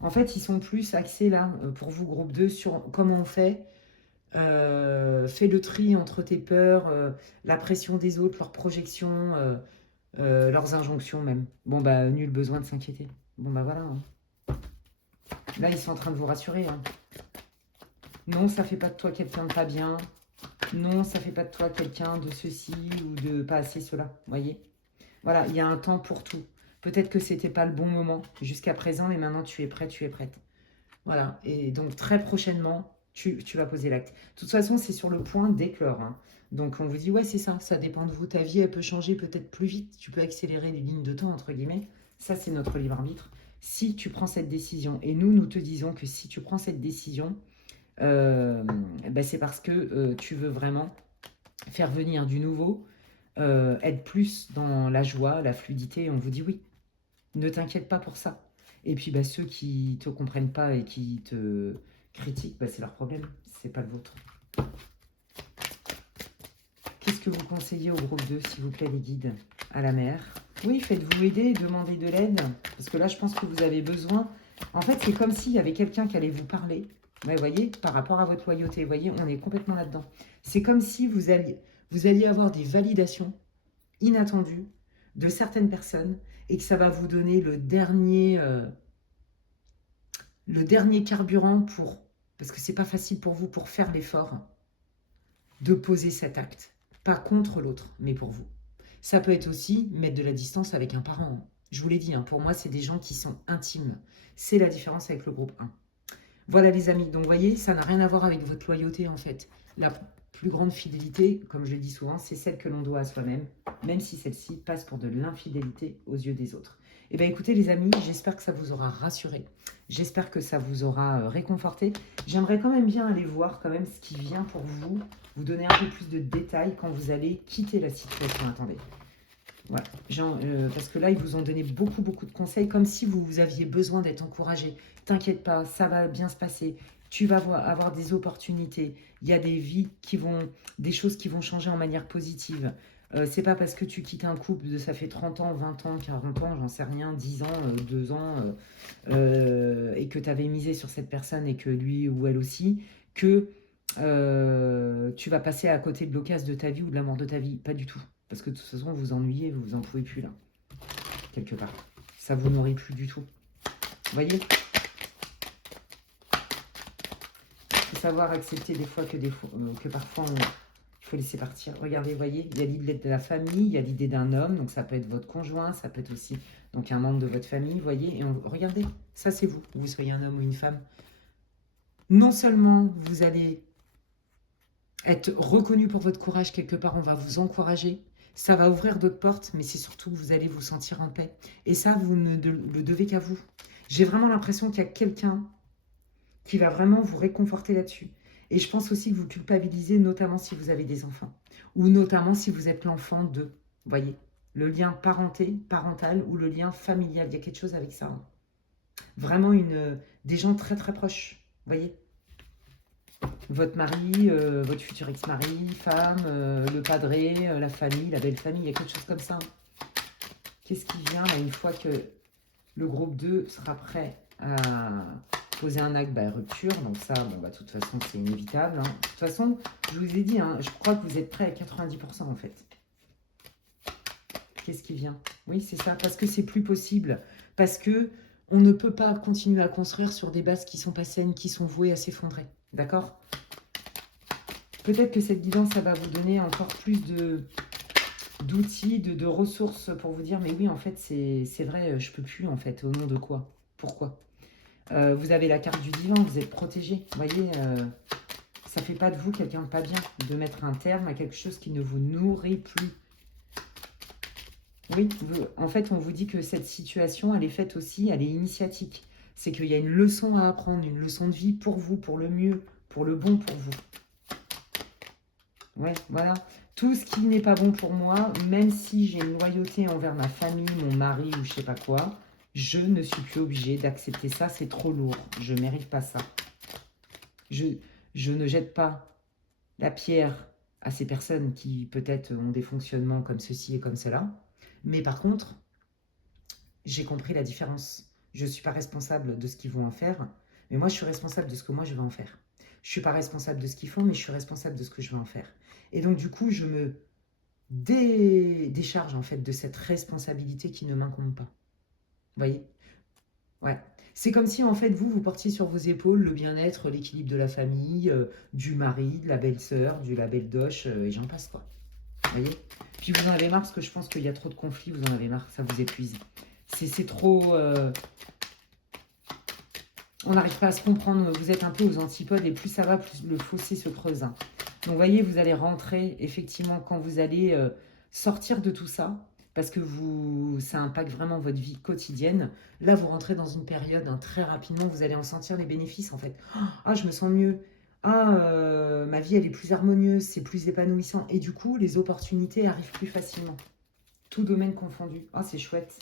En fait, ils sont plus axés là, pour vous, groupe 2, sur comment on fait. Fais le tri entre tes peurs, la pression des autres, leurs projections, leurs injonctions même. Bon, bah, nul besoin de s'inquiéter. Bon, bah voilà, hein. Là, ils sont en train de vous rassurer, hein. Non, ça fait pas de toi quelqu'un de pas bien. Non, ça fait pas de toi quelqu'un de ceci ou de pas assez cela. Vous voyez? Voilà, il y a un temps pour tout. Peut-être que c'était pas le bon moment jusqu'à présent, mais maintenant tu es prêt, tu es prête. Voilà, et donc très prochainement, tu vas poser l'acte. De toute façon, c'est sur le point d'éclore, hein. Donc on vous dit, ouais, c'est ça, ça dépend de vous. Ta vie, elle peut changer peut-être plus vite. Tu peux accélérer les lignes de temps, entre guillemets. Ça, c'est notre libre arbitre. Si tu prends cette décision, et nous te disons que si tu prends cette décision, ben c'est parce que tu veux vraiment faire venir du nouveau, être plus dans la joie, la fluidité, on vous dit oui. Ne t'inquiète pas pour ça. Et puis bah, ceux qui ne te comprennent pas et qui te critiquent, bah, c'est leur problème, c'est pas le vôtre. Qu'est-ce que vous conseillez au groupe 2, s'il vous plaît, les guides? À la mer. Oui, faites-vous aider, demandez de l'aide, parce que là, je pense que vous avez besoin. En fait, c'est comme s'il y avait quelqu'un qui allait vous parler. Ouais, vous voyez, par rapport à votre loyauté, vous voyez, on est complètement là-dedans. C'est comme si vous alliez avoir des validations inattendues de certaines personnes et que ça va vous donner le dernier carburant pour, parce que c'est pas facile pour vous, pour faire l'effort de poser cet acte. Pas contre l'autre, mais pour vous. Ça peut être aussi mettre de la distance avec un parent. Je vous l'ai dit, pour moi, c'est des gens qui sont intimes. C'est la différence avec le groupe 1. Voilà les amis, donc vous voyez, ça n'a rien à voir avec votre loyauté en fait. La plus grande fidélité, comme je le dis souvent, c'est celle que l'on doit à soi-même, même si celle-ci passe pour de l'infidélité aux yeux des autres. Eh bien écoutez les amis, j'espère que ça vous aura rassuré, j'espère que ça vous aura réconforté. J'aimerais quand même bien aller voir quand même ce qui vient pour vous donner un peu plus de détails quand vous allez quitter la situation. Attendez. Voilà. Parce que là, ils vous ont donné beaucoup de conseils, comme si vous aviez besoin d'être encouragé. T'inquiète pas, ça va bien se passer. Tu vas avoir des opportunités. Il y a des choses qui vont changer en manière positive. C'est pas parce que tu quittes un couple ça fait 30 ans, 20 ans, 40 ans, j'en sais rien, 10 ans, 2 ans, et que tu avais misé sur cette personne et que lui ou elle aussi, que tu vas passer à côté de l'occasion de ta vie ou de l'amour de ta vie. Pas du tout. Parce que de toute façon, vous ennuyez, vous en pouvez plus là, quelque part. Ça vous nourrit plus du tout. Vous voyez? Il faut savoir accepter des fois que parfois il faut laisser partir. Regardez, vous voyez, il y a l'idée de la famille, il y a l'idée d'un homme, donc ça peut être votre conjoint, ça peut être aussi donc un membre de votre famille, vous voyez. Et regardez, ça c'est vous, que vous soyez un homme ou une femme. Non seulement vous allez être reconnu pour votre courage quelque part, on va vous encourager. Ça va ouvrir d'autres portes, mais c'est surtout que vous allez vous sentir en paix. Et ça, vous ne le devez qu'à vous. J'ai vraiment l'impression qu'il y a quelqu'un qui va vraiment vous réconforter là-dessus. Et je pense aussi que vous culpabilisez, notamment si vous avez des enfants. Ou notamment si vous êtes l'enfant de, vous voyez, le lien parental ou le lien familial. Il y a quelque chose avec ça. Vraiment des gens très proches, vous voyez. Votre mari, votre futur ex-mari, femme, le padré, la famille, la belle famille, il y a quelque chose comme ça. Qu'est-ce qui vient là, une fois que le groupe 2 sera prêt à poser un acte rupture? Donc ça, bon, de toute façon, c'est inévitable. De toute façon, je vous ai dit, je crois que vous êtes prêts à 90% en fait. Qu'est-ce qui vient? Oui, c'est ça, parce que c'est plus possible. Parce que on ne peut pas continuer à construire sur des bases qui sont pas saines, qui sont vouées à s'effondrer. D'accord? Peut-être que cette guidance, ça va vous donner encore plus d'outils, de ressources pour vous dire, mais oui, en fait, c'est vrai, je peux plus, en fait. Au nom de quoi? Pourquoi? Vous avez la carte du divan, vous êtes protégé. Vous voyez, ça fait pas de vous quelqu'un de pas bien, de mettre un terme à quelque chose qui ne vous nourrit plus. Oui, en fait, on vous dit que cette situation, elle est faite aussi, elle est initiatique. C'est qu'il y a une leçon à apprendre, une leçon de vie pour vous, pour le mieux, pour le bon pour vous. Ouais, voilà. Tout ce qui n'est pas bon pour moi, même si j'ai une loyauté envers ma famille, mon mari ou je sais pas quoi, je ne suis plus obligée d'accepter ça, c'est trop lourd. Je ne mérite pas ça. Je ne jette pas la pierre à ces personnes qui peut-être ont des fonctionnements comme ceci et comme cela. Mais par contre, j'ai compris la différence. Je ne suis pas responsable de ce qu'ils vont en faire, mais moi je suis responsable de ce que moi je vais en faire. Je ne suis pas responsable de ce qu'ils font, mais je suis responsable de ce que je vais en faire. Et donc du coup, je me décharge en fait de cette responsabilité qui ne m'incombe pas. Vous voyez? Ouais. C'est comme si en fait vous portiez sur vos épaules le bien-être, l'équilibre de la famille, du mari, de la belle-sœur, de la belle-doche, et j'en passe quoi. Vous voyez? Puis vous en avez marre parce que je pense qu'il y a trop de conflits, vous en avez marre, ça vous épuise. C'est trop... on n'arrive pas à se comprendre, vous êtes un peu aux antipodes et plus ça va, plus le fossé se creuse. Donc vous voyez, vous allez rentrer, effectivement, quand vous allez sortir de tout ça, parce que ça impacte vraiment votre vie quotidienne. Là, vous rentrez dans une période, très rapidement, vous allez en sentir les bénéfices, en fait. Ah, je me sens mieux. Ah, ma vie, elle est plus harmonieuse, c'est plus épanouissant. Et du coup, les opportunités arrivent plus facilement. Tout domaine confondu. Ah, c'est chouette.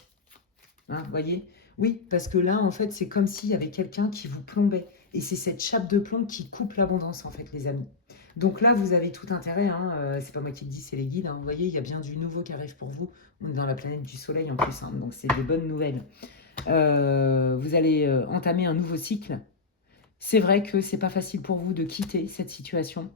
Hein, vous voyez? Oui, parce que là, en fait, c'est comme s'il y avait quelqu'un qui vous plombait. Et c'est cette chape de plomb qui coupe l'abondance, en fait, les amis. Donc là, vous avez tout intérêt. C'est pas moi qui le dis, c'est les guides. Vous voyez, il y a bien du nouveau qui arrive pour vous. On est dans la planète du soleil en plus. Donc c'est des bonnes nouvelles. Vous allez entamer un nouveau cycle. C'est vrai que c'est pas facile pour vous de quitter cette situation.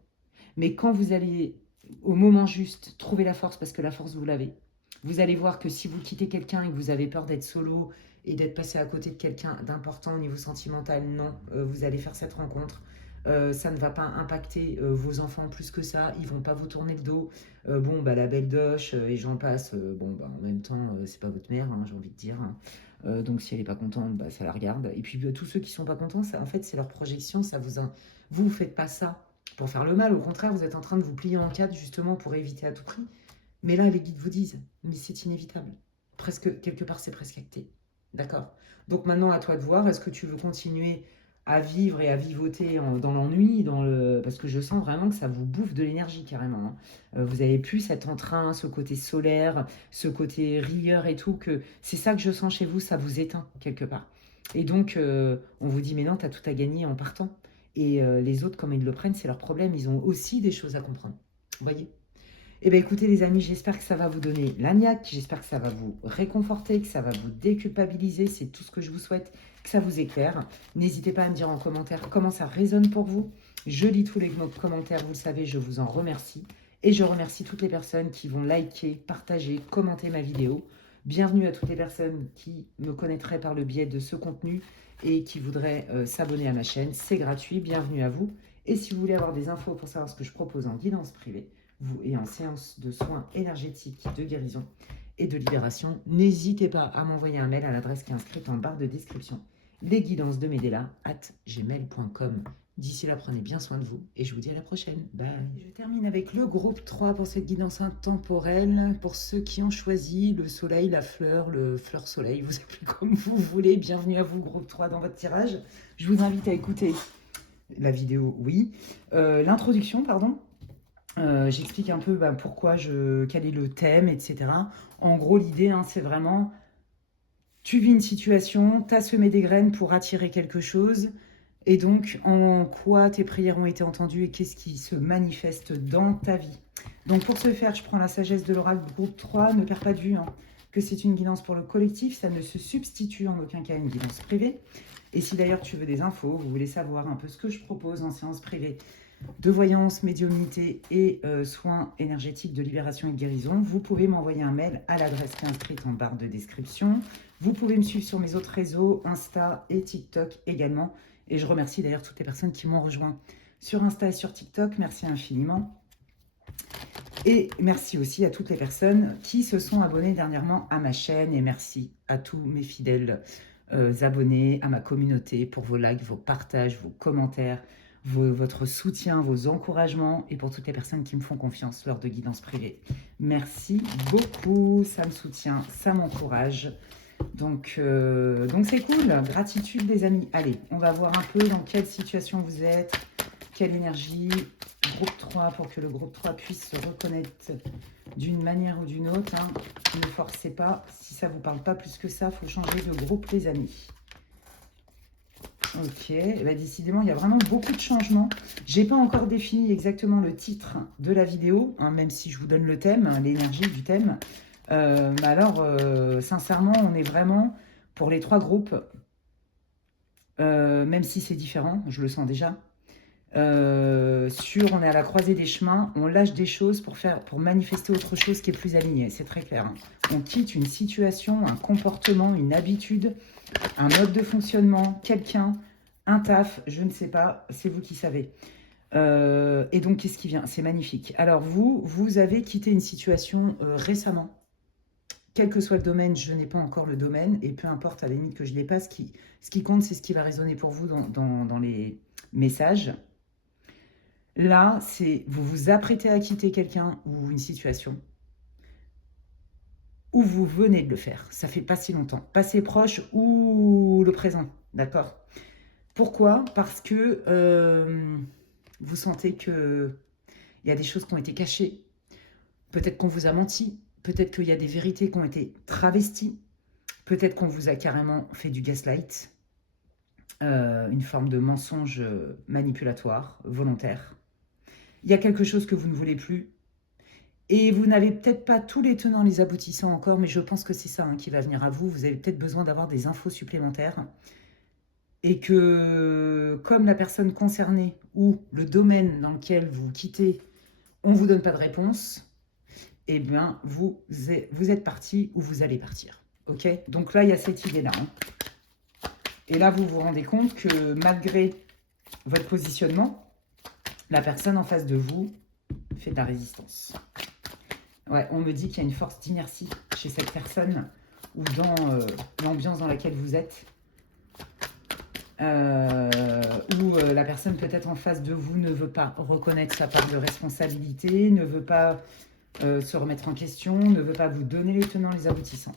Mais quand vous allez, au moment juste, trouver la force, parce que la force, vous l'avez, vous allez voir que si vous quittez quelqu'un et que vous avez peur d'être solo et d'être passé à côté de quelqu'un d'important au niveau sentimental, non, vous allez faire cette rencontre. ça ne va pas impacter vos enfants plus que ça, ils vont pas vous tourner le dos. Bon, bah, la belle doche et j'en passe, bon, bah, en même temps, c'est pas votre mère, hein, j'ai envie de dire. Hein. Donc si elle est pas contente, bah, ça la regarde. Et puis tous ceux qui sont pas contents, ça, en fait, c'est leur projection, vous faites pas ça pour faire le mal, au contraire, vous êtes en train de vous plier en quatre justement pour éviter à tout prix. Mais là, les guides vous disent, mais c'est inévitable. Presque, quelque part, c'est presque acté. D'accord. Donc maintenant, à toi de voir, est-ce que tu veux continuer à vivre et à vivoter dans l'ennui, parce que je sens vraiment que ça vous bouffe de l'énergie carrément. Hein. Vous avez plus cet entrain, ce côté solaire, ce côté rieur et tout, que c'est ça que je sens chez vous, ça vous éteint quelque part. Et donc, on vous dit, mais non, tu as tout à gagner en partant. Et les autres, comme ils le prennent, c'est leur problème, ils ont aussi des choses à comprendre. Vous voyez. Eh bien, écoutez, les amis, j'espère que ça va vous donner la niaque, j'espère que ça va vous réconforter, que ça va vous déculpabiliser, c'est tout ce que je vous souhaite, que ça vous éclaire. N'hésitez pas à me dire en commentaire comment ça résonne pour vous. Je lis tous les commentaires, vous le savez, je vous en remercie. Et je remercie toutes les personnes qui vont liker, partager, commenter ma vidéo. Bienvenue à toutes les personnes qui me connaîtraient par le biais de ce contenu et qui voudraient s'abonner à ma chaîne. C'est gratuit, bienvenue à vous. Et si vous voulez avoir des infos pour savoir ce que je propose en guidance privée, vous et en séance de soins énergétiques, de guérison et de libération, n'hésitez pas à m'envoyer un mail à l'adresse qui est inscrite en barre de description, lesguidancesdemedela@gmail.com. D'ici là, prenez bien soin de vous et je vous dis à la prochaine. Bye. Je termine avec le groupe 3 pour cette guidance intemporelle. Pour ceux qui ont choisi le soleil, la fleur, le fleur soleil, vous appelez comme vous voulez. Bienvenue à vous, groupe 3, dans votre tirage. Je vous invite à écouter la vidéo, oui. L'introduction, pardon. J'explique un peu pourquoi quel est le thème, etc. En gros, l'idée, hein, c'est vraiment, tu vis une situation, tu as semé des graines pour attirer quelque chose, et donc en quoi tes prières ont été entendues et qu'est-ce qui se manifeste dans ta vie. Donc pour ce faire, je prends la sagesse de l'oracle groupe 3, ne perds pas de vue hein, que c'est une guidance pour le collectif, ça ne se substitue en aucun cas à une guidance privée. Et si d'ailleurs tu veux des infos, vous voulez savoir un peu ce que je propose en séance privée, de voyance, médiumnité et soins énergétiques de libération et de guérison, vous pouvez m'envoyer un mail à l'adresse qui est inscrite en barre de description. Vous pouvez me suivre sur mes autres réseaux, Insta et TikTok également. Et je remercie d'ailleurs toutes les personnes qui m'ont rejoint sur Insta et sur TikTok. Merci infiniment. Et merci aussi à toutes les personnes qui se sont abonnées dernièrement à ma chaîne. Et merci à tous mes fidèles abonnés, à ma communauté pour vos likes, vos partages, vos commentaires, votre soutien, vos encouragements et pour toutes les personnes qui me font confiance lors de guidance privée. Merci beaucoup, ça me soutient, ça m'encourage. Donc c'est cool, gratitude les amis. Allez, on va voir un peu dans quelle situation vous êtes, quelle énergie. Groupe 3, pour que le groupe 3 puisse se reconnaître d'une manière ou d'une autre. Hein. Ne forcez pas, si ça ne vous parle pas plus que ça, il faut changer de groupe les amis. Ok, bah, décidément, il y a vraiment beaucoup de changements. Je n'ai pas encore défini exactement le titre de la vidéo, hein, même si je vous donne le thème, hein, l'énergie du thème. Mais alors, sincèrement, on est vraiment, pour les 3 groupes, même si c'est différent, je le sens déjà, on est à la croisée des chemins, on lâche des choses pour manifester autre chose qui est plus aligné, c'est très clair. Hein. On quitte une situation, un comportement, une habitude, un mode de fonctionnement, quelqu'un, un taf, je ne sais pas, c'est vous qui savez. Et donc, qu'est-ce qui vient? C'est magnifique. Alors, vous avez quitté une situation récemment. Quel que soit le domaine, je n'ai pas encore le domaine, et peu importe, à la limite que je ne l'ai pas, ce qui compte, c'est ce qui va résonner pour vous dans les messages. Là, c'est vous vous apprêtez à quitter quelqu'un ou une situation, ou vous venez de le faire. Ça fait pas si longtemps. Passé proche ou le présent, d'accord? Pourquoi? Parce que vous sentez qu'il y a des choses qui ont été cachées. Peut-être qu'on vous a menti. Peut-être qu'il y a des vérités qui ont été travesties. Peut-être qu'on vous a carrément fait du gaslight. Une forme de mensonge manipulatoire, volontaire. Il y a quelque chose que vous ne voulez plus. Et vous n'avez peut-être pas tous les tenants, les aboutissants encore, mais je pense que c'est ça hein, qui va venir à vous. Vous avez peut-être besoin d'avoir des infos supplémentaires. Et que, comme la personne concernée ou le domaine dans lequel vous quittez, on ne vous donne pas de réponse, eh bien, vous êtes parti ou vous allez partir. Ok? Donc là, il y a cette idée-là. Hein. Et là, vous vous rendez compte que malgré votre positionnement, la personne en face de vous fait de la résistance. Ouais, on me dit qu'il y a une force d'inertie chez cette personne ou dans l'ambiance dans laquelle vous êtes. Où la personne peut-être en face de vous ne veut pas reconnaître sa part de responsabilité, ne veut pas se remettre en question, ne veut pas vous donner les tenants, les aboutissants.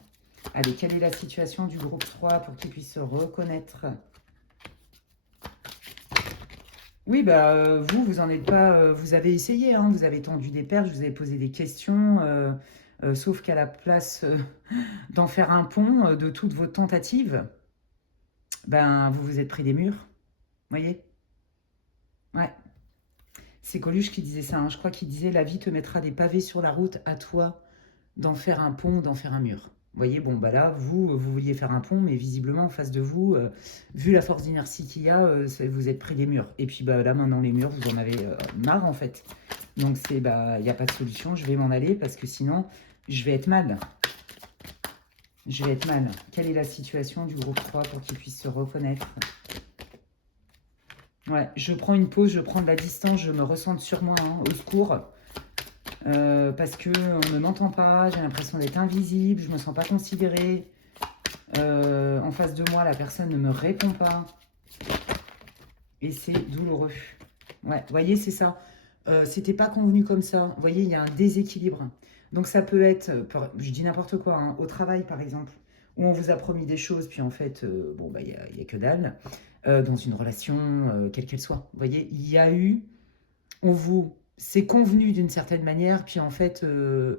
Allez, quelle est la situation du groupe 3 pour qu'il puisse se reconnaître? Oui, bah, vous en êtes pas... vous avez essayé, hein, vous avez tendu des perches, vous avez posé des questions, sauf qu'à la place d'en faire un pont de toutes vos tentatives, ben, vous vous êtes pris des murs, voyez? Ouais. C'est Coluche qui disait ça, hein. Je crois qu'il disait « La vie te mettra des pavés sur la route, à toi d'en faire un pont, d'en faire un mur. » Vous voyez, bon, bah là, vous vouliez faire un pont, mais visiblement, en face de vous, vu la force d'inertie qu'il y a, vous êtes pris des murs. Et puis bah, là, maintenant, les murs, vous en avez marre, en fait. Donc, c'est, bah, il n'y a pas de solution, je vais m'en aller, parce que sinon, je vais être mal. Je vais être mal. Quelle est la situation du groupe 3 pour qu'il puisse se reconnaître? Ouais, je prends une pause, je prends de la distance, je me ressente sur moi, hein, au secours. Parce qu'on ne m'entend pas, j'ai l'impression d'être invisible, je ne me sens pas considérée. En face de moi, la personne ne me répond pas. Et c'est douloureux. Ouais, vous voyez, c'est ça. C'était pas convenu comme ça. Vous voyez, il y a un déséquilibre. Donc ça peut être, je dis n'importe quoi, hein, au travail par exemple, où on vous a promis des choses, puis en fait, bon, bah, y a que dalle. Dans une relation, quelle qu'elle soit. Vous voyez, il y a eu, c'est convenu d'une certaine manière, puis en fait,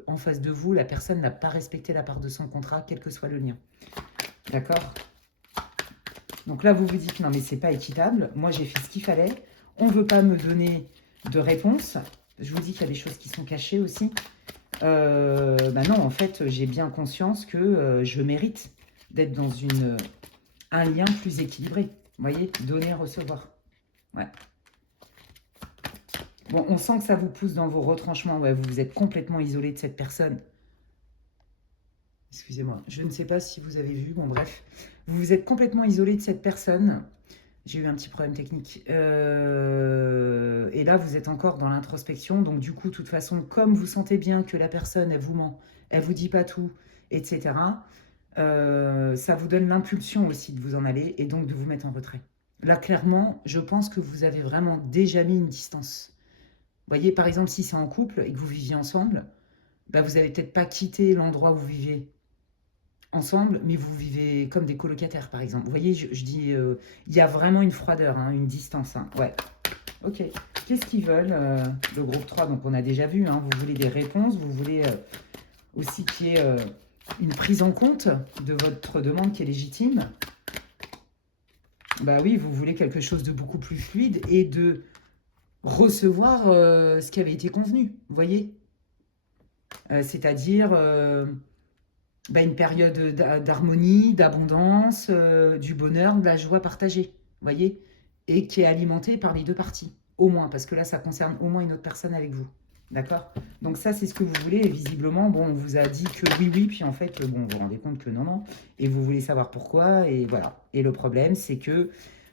en face de vous, la personne n'a pas respecté la part de son contrat, quel que soit le lien. D'accord? Donc là, vous vous dites, non mais c'est pas équitable, moi j'ai fait ce qu'il fallait, on ne veut pas me donner de réponse. Je vous dis qu'il y a des choses qui sont cachées aussi. Bah non, en fait, j'ai bien conscience que je mérite d'être dans un lien plus équilibré. Vous voyez, donner, recevoir. Ouais. Bon, on sent que ça vous pousse dans vos retranchements. Ouais, vous êtes complètement isolé de cette personne. Excusez-moi, je ne sais pas si vous avez vu. Bon, bref. Vous êtes complètement isolé de cette personne. J'ai eu un petit problème technique. Et là, vous êtes encore dans l'introspection. Donc, du coup, de toute façon, comme vous sentez bien que la personne, elle vous ment, elle vous dit pas tout, etc., ça vous donne l'impulsion aussi de vous en aller et donc de vous mettre en retrait. Là, clairement, je pense que vous avez vraiment déjà mis une distance. Vous voyez, par exemple, si c'est en couple et que vous viviez ensemble, bah, vous n'avez peut-être pas quitté l'endroit où vous vivez ensemble, mais vous vivez comme des colocataires, par exemple. Vous voyez, je dis, il y a vraiment une froideur, hein, une distance. Hein. Ouais, ok. Qu'est-ce qu'ils veulent, le groupe 3? Donc, on a déjà vu, hein, vous voulez des réponses, vous voulez aussi qu'il y ait une prise en compte de votre demande qui est légitime. Bah oui, vous voulez quelque chose de beaucoup plus fluide et de recevoir ce qui avait été convenu, vous voyez, c'est-à-dire bah, une période d'harmonie, d'abondance, du bonheur, de la joie partagée, vous voyez, et qui est alimentée par les deux parties, au moins, parce que là, ça concerne au moins une autre personne avec vous, d'accord? Donc ça, c'est ce que vous voulez, et visiblement, bon, on vous a dit que oui, oui, puis en fait, bon, vous vous rendez compte que non, non, et vous voulez savoir pourquoi, et voilà. Et le problème, c'est que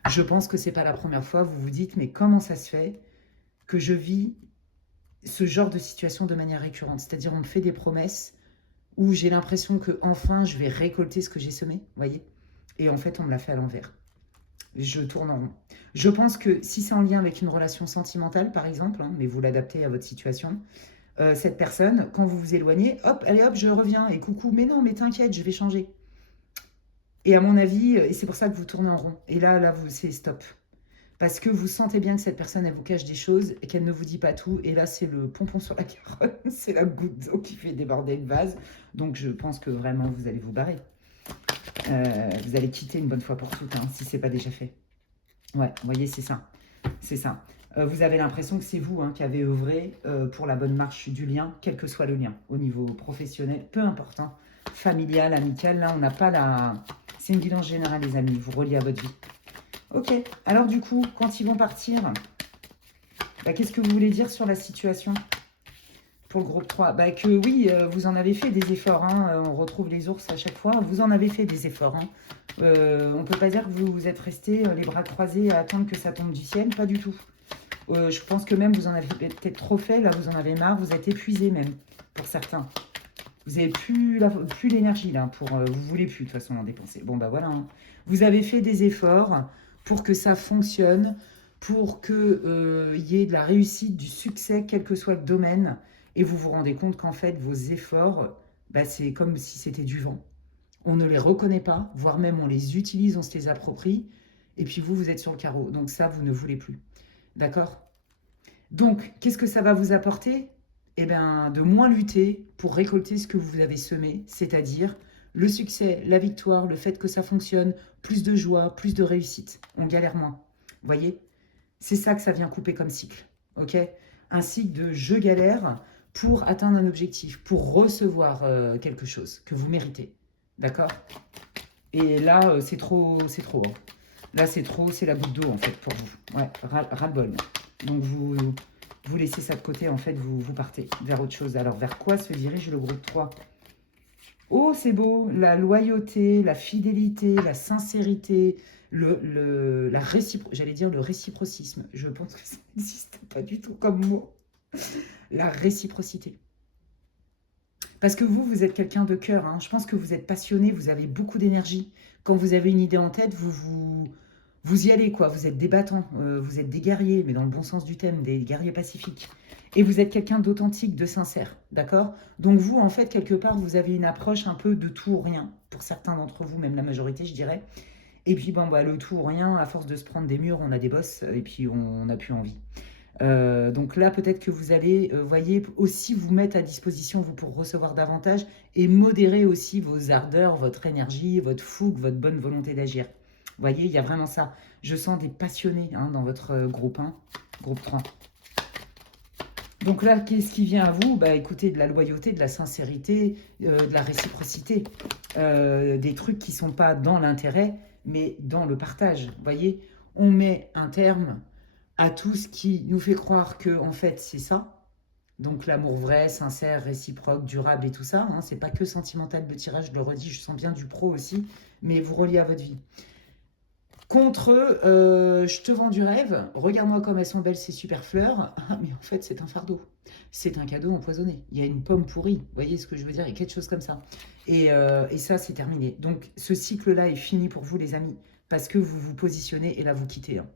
je pense que c'est pas la première fois, vous vous dites, mais comment ça se fait que je vis ce genre de situation de manière récurrente. C'est-à-dire, on me fait des promesses où j'ai l'impression que enfin je vais récolter ce que j'ai semé, vous voyez. Et en fait, on me l'a fait à l'envers. Je tourne en rond. Je pense que si c'est en lien avec une relation sentimentale, par exemple, hein, mais vous l'adaptez à votre situation, cette personne, quand vous vous éloignez, hop, allez hop, je reviens, et coucou, mais non, mais t'inquiète, je vais changer. Et à mon avis, et c'est pour ça que vous tournez en rond. Et là, c'est stop. Parce que vous sentez bien que cette personne, elle vous cache des choses et qu'elle ne vous dit pas tout. Et là, c'est le pompon sur la carotte. C'est la goutte d'eau qui fait déborder le vase. Donc, je pense que vraiment, vous allez vous barrer. Vous allez quitter une bonne fois pour toutes, hein, si ce n'est pas déjà fait. Ouais, vous voyez, c'est ça. C'est ça. Vous avez l'impression que c'est vous hein, qui avez œuvré pour la bonne marche du lien, quel que soit le lien, au niveau professionnel, peu importe, hein, familial, amical. Là, on n'a pas la... C'est une guidance générale, les amis. Vous reliez à votre vie. Ok, alors du coup, quand ils vont partir, bah, qu'est-ce que vous voulez dire sur la situation pour le groupe 3? Bah, que oui, vous en avez fait des efforts, hein, on retrouve les ours à chaque fois, vous en avez fait des efforts, hein, On ne peut pas dire que vous, vous êtes resté les bras croisés à attendre que ça tombe du ciel, pas du tout. Je pense que même vous en avez peut-être trop fait, là vous en avez marre, vous êtes épuisé même, pour certains. Vous n'avez plus l'énergie là, vous voulez plus de toute façon en dépenser. Bon bah voilà, hein. Vous avez fait des efforts pour que ça fonctionne, pour qu'il y ait de la réussite, du succès, quel que soit le domaine, et vous vous rendez compte qu'en fait vos efforts, bah, c'est comme si c'était du vent. On ne les reconnaît pas, voire même on les utilise, on se les approprie, et puis vous, vous êtes sur le carreau. Donc ça, vous ne voulez plus. D'accord? Donc, qu'est-ce que ça va vous apporter? Eh bien, de moins lutter pour récolter ce que vous avez semé, c'est-à-dire le succès, la victoire, le fait que ça fonctionne, plus de joie, plus de réussite. On galère moins. Vous voyez? C'est ça que ça vient couper comme cycle. Ok? Un cycle de je galère pour atteindre un objectif, pour recevoir quelque chose que vous méritez. D'accord? Et là, c'est trop, c'est trop, hein. Là, c'est trop, c'est la goutte d'eau, en fait, pour vous. Ouais, ras-le-bol. Donc, vous laissez ça de côté, en fait, vous partez vers autre chose. Alors, vers quoi se dirige le groupe 3? Oh, c'est beau, la loyauté, la fidélité, la sincérité, j'allais dire le réciprocisme. Je pense que ça n'existe pas du tout comme mot. La réciprocité. Parce que vous êtes quelqu'un de cœur, hein. Je pense que vous êtes passionné, vous avez beaucoup d'énergie. Quand vous avez une idée en tête, vous y allez, quoi. Vous êtes des battants, vous êtes des guerriers, mais dans le bon sens du thème, des guerriers pacifiques. Et vous êtes quelqu'un d'authentique, de sincère, d'accord? Donc vous, en fait, quelque part, vous avez une approche un peu de tout ou rien, pour certains d'entre vous, même la majorité, je dirais. Et puis, bon, bah, le tout ou rien, à force de se prendre des murs, on a des bosses, et puis on n'a plus envie. Donc là, peut-être que vous allez, voyez, aussi vous mettre à disposition, vous, pour recevoir davantage, et modérer aussi vos ardeurs, votre énergie, votre fougue, votre bonne volonté d'agir. Vous voyez, il y a vraiment ça. Je sens des passionnés hein, dans votre groupe 1, groupe 3. Donc là, qu'est-ce qui vient à vous? Bah, écoutez, de la loyauté, de la sincérité, de la réciprocité. Des trucs qui ne sont pas dans l'intérêt, mais dans le partage. Vous voyez, on met un terme à tout ce qui nous fait croire que, en fait, c'est ça. Donc l'amour vrai, sincère, réciproque, durable et tout ça. Hein, c'est pas que sentimental le tirage, je le redis, je sens bien du pro aussi, mais vous reliez à votre vie. Contre je te vends du rêve, regarde-moi comme elles sont belles ces super fleurs. Ah, mais en fait, c'est un fardeau. C'est un cadeau empoisonné. Il y a une pomme pourrie. Vous voyez ce que je veux dire? Il y a quelque chose comme ça. Et ça, c'est terminé. Donc, ce cycle-là est fini pour vous, les amis, parce que vous vous positionnez et là, vous quittez. Hein.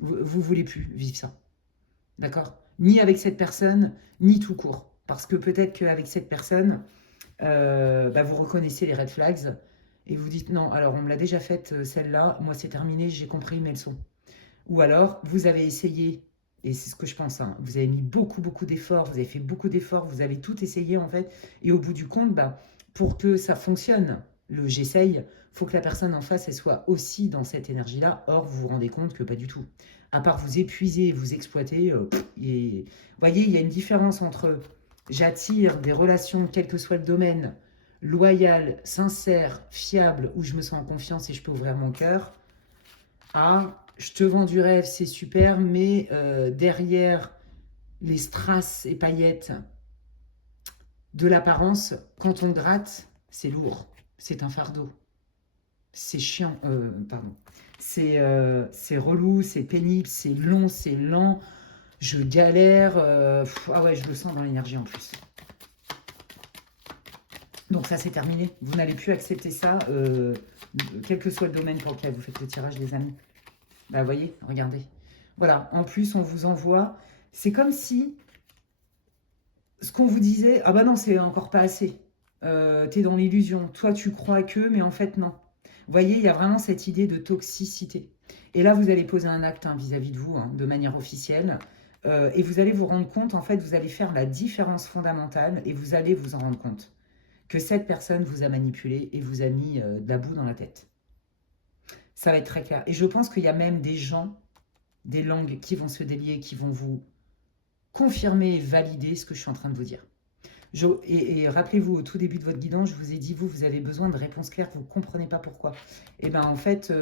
Vous voulez plus vivre ça. D'accord? Ni avec cette personne, ni tout court. Parce que peut-être qu'avec cette personne, bah, vous reconnaissez les red flags et vous dites non, alors on me l'a déjà faite celle-là, moi c'est terminé, j'ai compris mes leçons. Ou alors vous avez essayé, et c'est ce que je pense, hein, vous avez mis beaucoup d'efforts, vous avez fait beaucoup d'efforts, vous avez tout essayé en fait, et au bout du compte, bah, pour que ça fonctionne, le j'essaye, faut que la personne en face elle soit aussi dans cette énergie-là. Or vous vous rendez compte que pas du tout. À part vous épuiser et vous exploiter, vous voyez, il y a une différence entre j'attire des relations, quel que soit le domaine, loyales, sincères, fiables, où je me sens en confiance et je peux ouvrir mon cœur, à je te vends du rêve, c'est super, mais derrière les strass et paillettes de l'apparence, quand on gratte, c'est lourd, c'est un fardeau, c'est chiant, pardon, c'est relou, c'est pénible, c'est long, c'est lent, je galère, ah ouais, je le sens dans l'énergie en plus. Donc ça, c'est terminé. Vous n'allez plus accepter ça, quel que soit le domaine pour lequel vous faites le tirage, les amis. Bah, vous voyez, regardez. Voilà, en plus, on vous envoie... C'est comme si ce qu'on vous disait, ah bah non, c'est encore pas assez. T'es dans l'illusion. Toi, tu crois que, mais en fait, non. Vous voyez, il y a vraiment cette idée de toxicité. Et là, vous allez poser un acte hein, vis-à-vis de vous, hein, de manière officielle. Et vous allez vous rendre compte, en fait, vous allez faire la différence fondamentale et vous allez vous en rendre compte que cette personne vous a manipulé et vous a mis de la boue dans la tête. Ça va être très clair. Et je pense qu'il y a même des gens, des langues qui vont se délier, qui vont vous confirmer et valider ce que je suis en train de vous dire. Et rappelez-vous, au tout début de votre guidance, je vous ai dit, vous avez besoin de réponses claires, vous ne comprenez pas pourquoi. Et bien en fait,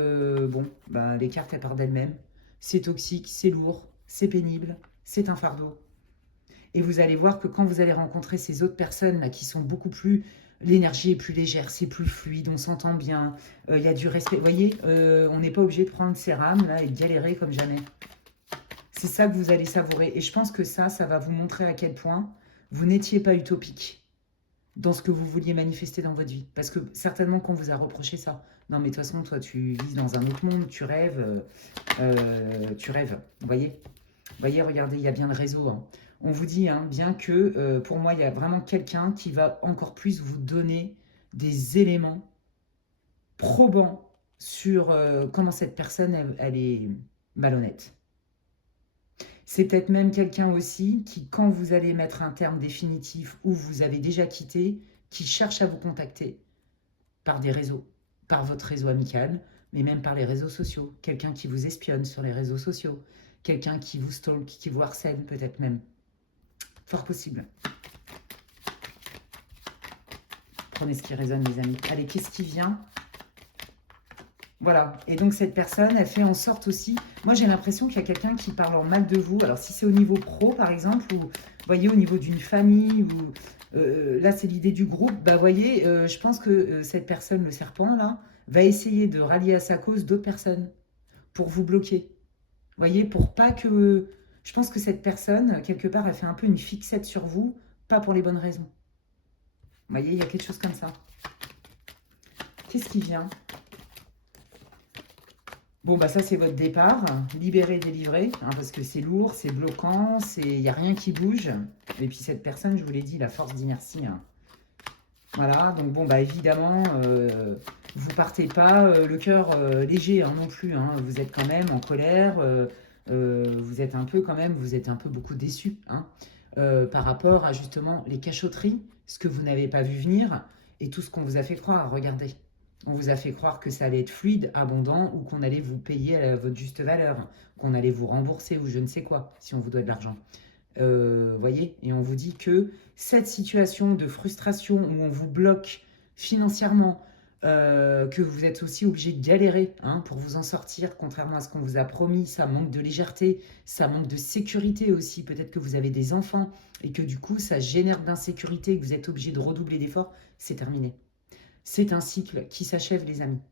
les cartes, elles partent d'elles-mêmes. C'est toxique, c'est lourd, c'est pénible, c'est un fardeau. Et vous allez voir que quand vous allez rencontrer ces autres personnes là, qui sont beaucoup plus l'énergie est plus légère, c'est plus fluide, on s'entend bien, il y a du respect. Vous voyez, on n'est pas obligé de prendre ses rames là, et de galérer comme jamais. C'est ça que vous allez savourer. Et je pense que ça va vous montrer à quel point vous n'étiez pas utopique dans ce que vous vouliez manifester dans votre vie. Parce que certainement qu'on vous a reproché ça. Non, mais de toute façon, toi, tu vis dans un autre monde, tu rêves, tu rêves. Vous voyez, regardez, il y a bien le réseau. Hein. On vous dit hein, bien que, pour moi, il y a vraiment quelqu'un qui va encore plus vous donner des éléments probants sur comment cette personne, elle est malhonnête. C'est peut-être même quelqu'un aussi qui, quand vous allez mettre un terme définitif ou vous avez déjà quitté, qui cherche à vous contacter par des réseaux, par votre réseau amical, mais même par les réseaux sociaux. Quelqu'un qui vous espionne sur les réseaux sociaux. Quelqu'un qui vous stalk, qui vous harcèle peut-être même. Fort possible. Prenez ce qui résonne, les amis. Allez, qu'est-ce qui vient? Voilà. Et donc, cette personne, elle fait en sorte aussi... Moi, j'ai l'impression qu'il y a quelqu'un qui parle en mal de vous. Alors, si c'est au niveau pro, par exemple, ou, vous voyez, au niveau d'une famille, ou... là, c'est l'idée du groupe. Bah, vous voyez, je pense que cette personne, le serpent, là, va essayer de rallier à sa cause d'autres personnes pour vous bloquer. Vous voyez, pour pas que... Je pense que cette personne, quelque part, elle fait un peu une fixette sur vous, pas pour les bonnes raisons. Vous voyez, il y a quelque chose comme ça. Qu'est-ce qui vient? Bon, bah ça, c'est votre départ. Libéré, délivré, hein, parce que c'est lourd, c'est bloquant, il n'y a rien qui bouge. Et puis cette personne, je vous l'ai dit, la force d'inertie. Hein. Voilà, donc bon, bah évidemment, vous partez pas le cœur léger hein, non plus. Hein. Vous êtes quand même en colère, vous êtes un peu quand même, vous êtes un peu beaucoup déçu hein, par rapport à justement les cachotteries, ce que vous n'avez pas vu venir et tout ce qu'on vous a fait croire. Regardez. On vous a fait croire que ça allait être fluide, abondant, ou qu'on allait vous payer à votre juste valeur, qu'on allait vous rembourser ou je ne sais quoi, si on vous doit de l'argent. Voyez, et on vous dit que cette situation de frustration où on vous bloque financièrement, que vous êtes aussi obligé de galérer hein, pour vous en sortir, contrairement à ce qu'on vous a promis, ça manque de légèreté, ça manque de sécurité aussi. Peut-être que vous avez des enfants et que du coup, ça génère de l'insécurité, que vous êtes obligé de redoubler d'efforts. C'est terminé. C'est un cycle qui s'achève, les amis.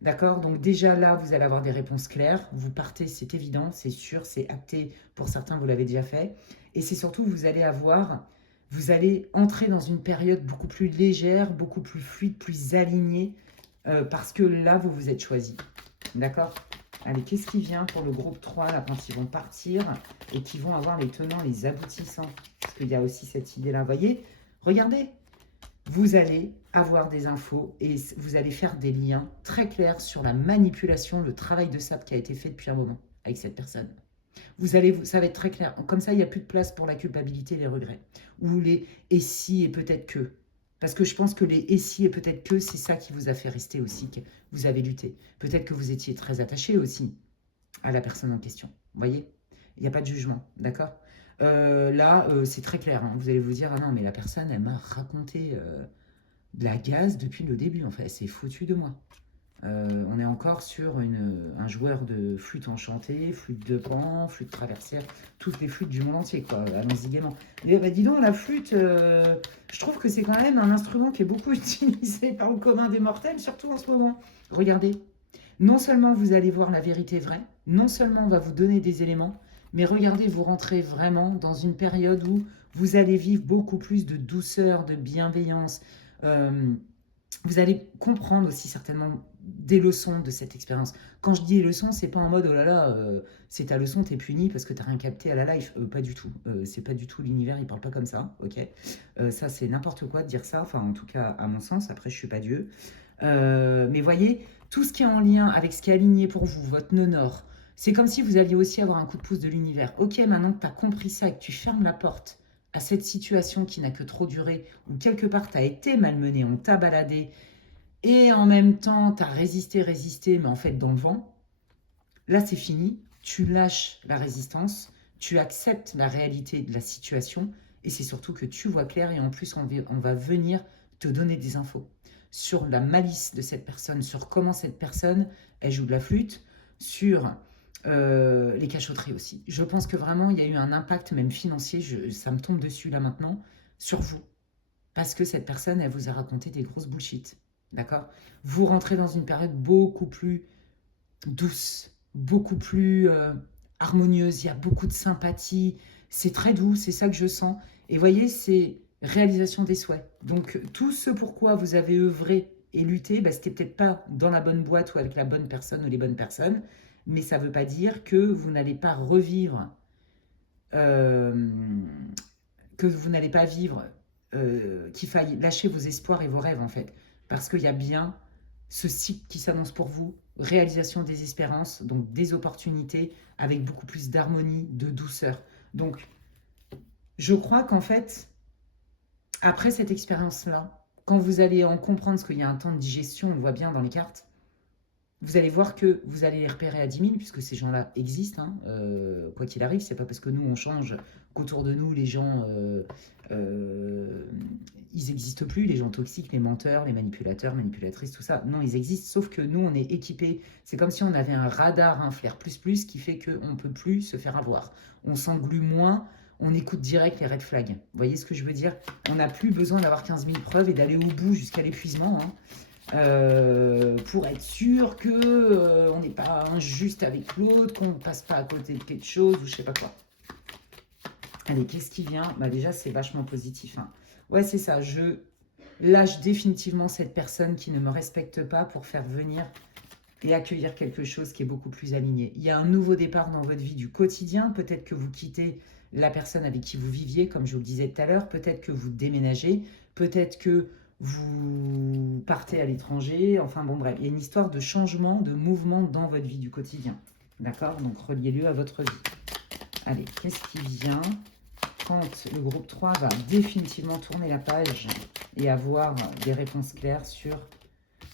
D'accord? Donc déjà là, vous allez avoir des réponses claires. Vous partez, c'est évident, c'est sûr, c'est acté. Pour certains, vous l'avez déjà fait. Et c'est surtout, vous allez entrer dans une période beaucoup plus légère, beaucoup plus fluide, plus alignée, parce que là, vous vous êtes choisi. D'accord? Allez, qu'est-ce qui vient pour le groupe 3, là, quand ils vont partir et qui vont avoir les tenants, les aboutissants? Parce qu'il y a aussi cette idée-là. Vous voyez? Regardez, vous allez avoir des infos et vous allez faire des liens très clairs sur la manipulation, le travail de sable qui a été fait depuis un moment avec cette personne. Ça va être très clair. Comme ça, il n'y a plus de place pour la culpabilité et les regrets. Ou les « et si et peut-être que ». Parce que je pense que les « et si et peut-être que », c'est ça qui vous a fait rester aussi, que vous avez lutté. Peut-être que vous étiez très attaché aussi à la personne en question. Vous voyez? Il n'y a pas de jugement, d'accord? Là, c'est très clair. Hein. Vous allez vous dire, ah non, mais la personne, elle m'a raconté de la gaze depuis le début, en fait. Elle s'est foutue de moi. On est encore sur un joueur de flûte enchantée, flûte de pan, flûte traversière, toutes les flûtes du monde entier, quoi. Allons-y gaiement. Et bah, dis donc, la flûte, je trouve que c'est quand même un instrument qui est beaucoup utilisé par le commun des mortels, surtout en ce moment. Regardez, non seulement vous allez voir la vérité vraie, non seulement on va vous donner des éléments, mais regardez, vous rentrez vraiment dans une période où vous allez vivre beaucoup plus de douceur, de bienveillance. Vous allez comprendre aussi certainement des leçons de cette expérience. Quand je dis leçons, c'est pas en mode oh là là, c'est ta leçon, t'es puni parce que t'as rien capté à la life. Pas du tout. C'est pas du tout l'univers, il parle pas comme ça. Ok. Ça, c'est n'importe quoi de dire ça. Enfin, en tout cas, à mon sens. Après, je suis pas Dieu. Mais voyez, tout ce qui est en lien avec ce qui est aligné pour vous, votre nœud nord, c'est comme si vous alliez aussi avoir un coup de pouce de l'univers. Ok, maintenant que tu as compris ça et que tu fermes la porte à cette situation qui n'a que trop duré, où quelque part tu as été malmené, on t'a baladé, et en même temps tu as résisté, mais en fait dans le vent, là c'est fini, tu lâches la résistance, tu acceptes la réalité de la situation, et c'est surtout que tu vois clair, et en plus on va venir te donner des infos sur la malice de cette personne, sur comment cette personne, elle joue de la flûte, sur les cachotteries aussi. Je pense que vraiment, il y a eu un impact même financier, ça me tombe dessus là maintenant, sur vous. parce que cette personne, elle vous a raconté des grosses bullshit. D'accord? Vous rentrez dans une période beaucoup plus douce, beaucoup plus harmonieuse, il y a beaucoup de sympathie, c'est très doux, c'est ça que je sens. Et voyez, c'est réalisation des souhaits. Donc tout ce pourquoi vous avez œuvré et lutté, bah, c'était peut-être pas dans la bonne boîte ou avec la bonne personne ou les bonnes personnes, mais ça ne veut pas dire que vous n'allez pas revivre, euh, que vous n'allez pas vivre, qu'il faille lâcher vos espoirs et vos rêves en fait. Parce qu'il y a bien ce cycle qui s'annonce pour vous, réalisation des espérances, donc des opportunités avec beaucoup plus d'harmonie, de douceur. Donc, je crois qu'en fait, après cette expérience-là, quand vous allez en comprendre, parce qu'il y a un temps de digestion, on le voit bien dans les cartes, vous allez voir que vous allez les repérer à 10 000, puisque ces gens-là existent. Hein, quoi qu'il arrive, c'est pas parce que nous, on change qu'autour de nous, les gens, ils n'existent plus, les gens toxiques, les menteurs, les manipulateurs, manipulatrices, tout ça. Non, ils existent, sauf que nous, on est équipés. C'est comme si on avait un radar, un flair plus, qui fait qu'on ne peut plus se faire avoir. On s'englue moins, on écoute direct les red flags. Vous voyez ce que je veux dire? On n'a plus besoin d'avoir 15 000 preuves et d'aller au bout jusqu'à l'épuisement. Hein. Pour être sûr que on n'est pas injuste avec l'autre, qu'on ne passe pas à côté de quelque chose ou je sais pas quoi. Allez, qu'est-ce qui vient? Bah déjà, c'est vachement positif. Hein. Ouais, c'est ça. Je lâche définitivement cette personne qui ne me respecte pas pour faire venir et accueillir quelque chose qui est beaucoup plus aligné. Il y a un nouveau départ dans votre vie du quotidien. Peut-être que vous quittez la personne avec qui vous viviez, comme je vous le disais tout à l'heure. Peut-être que vous déménagez. Peut-être que vous partez à l'étranger. Enfin bon, bref, il y a une histoire de changement, de mouvement dans votre vie du quotidien. D'accord? Donc, reliez-le à votre vie. Allez, qu'est-ce qui vient quand le groupe 3 va définitivement tourner la page et avoir des réponses claires sur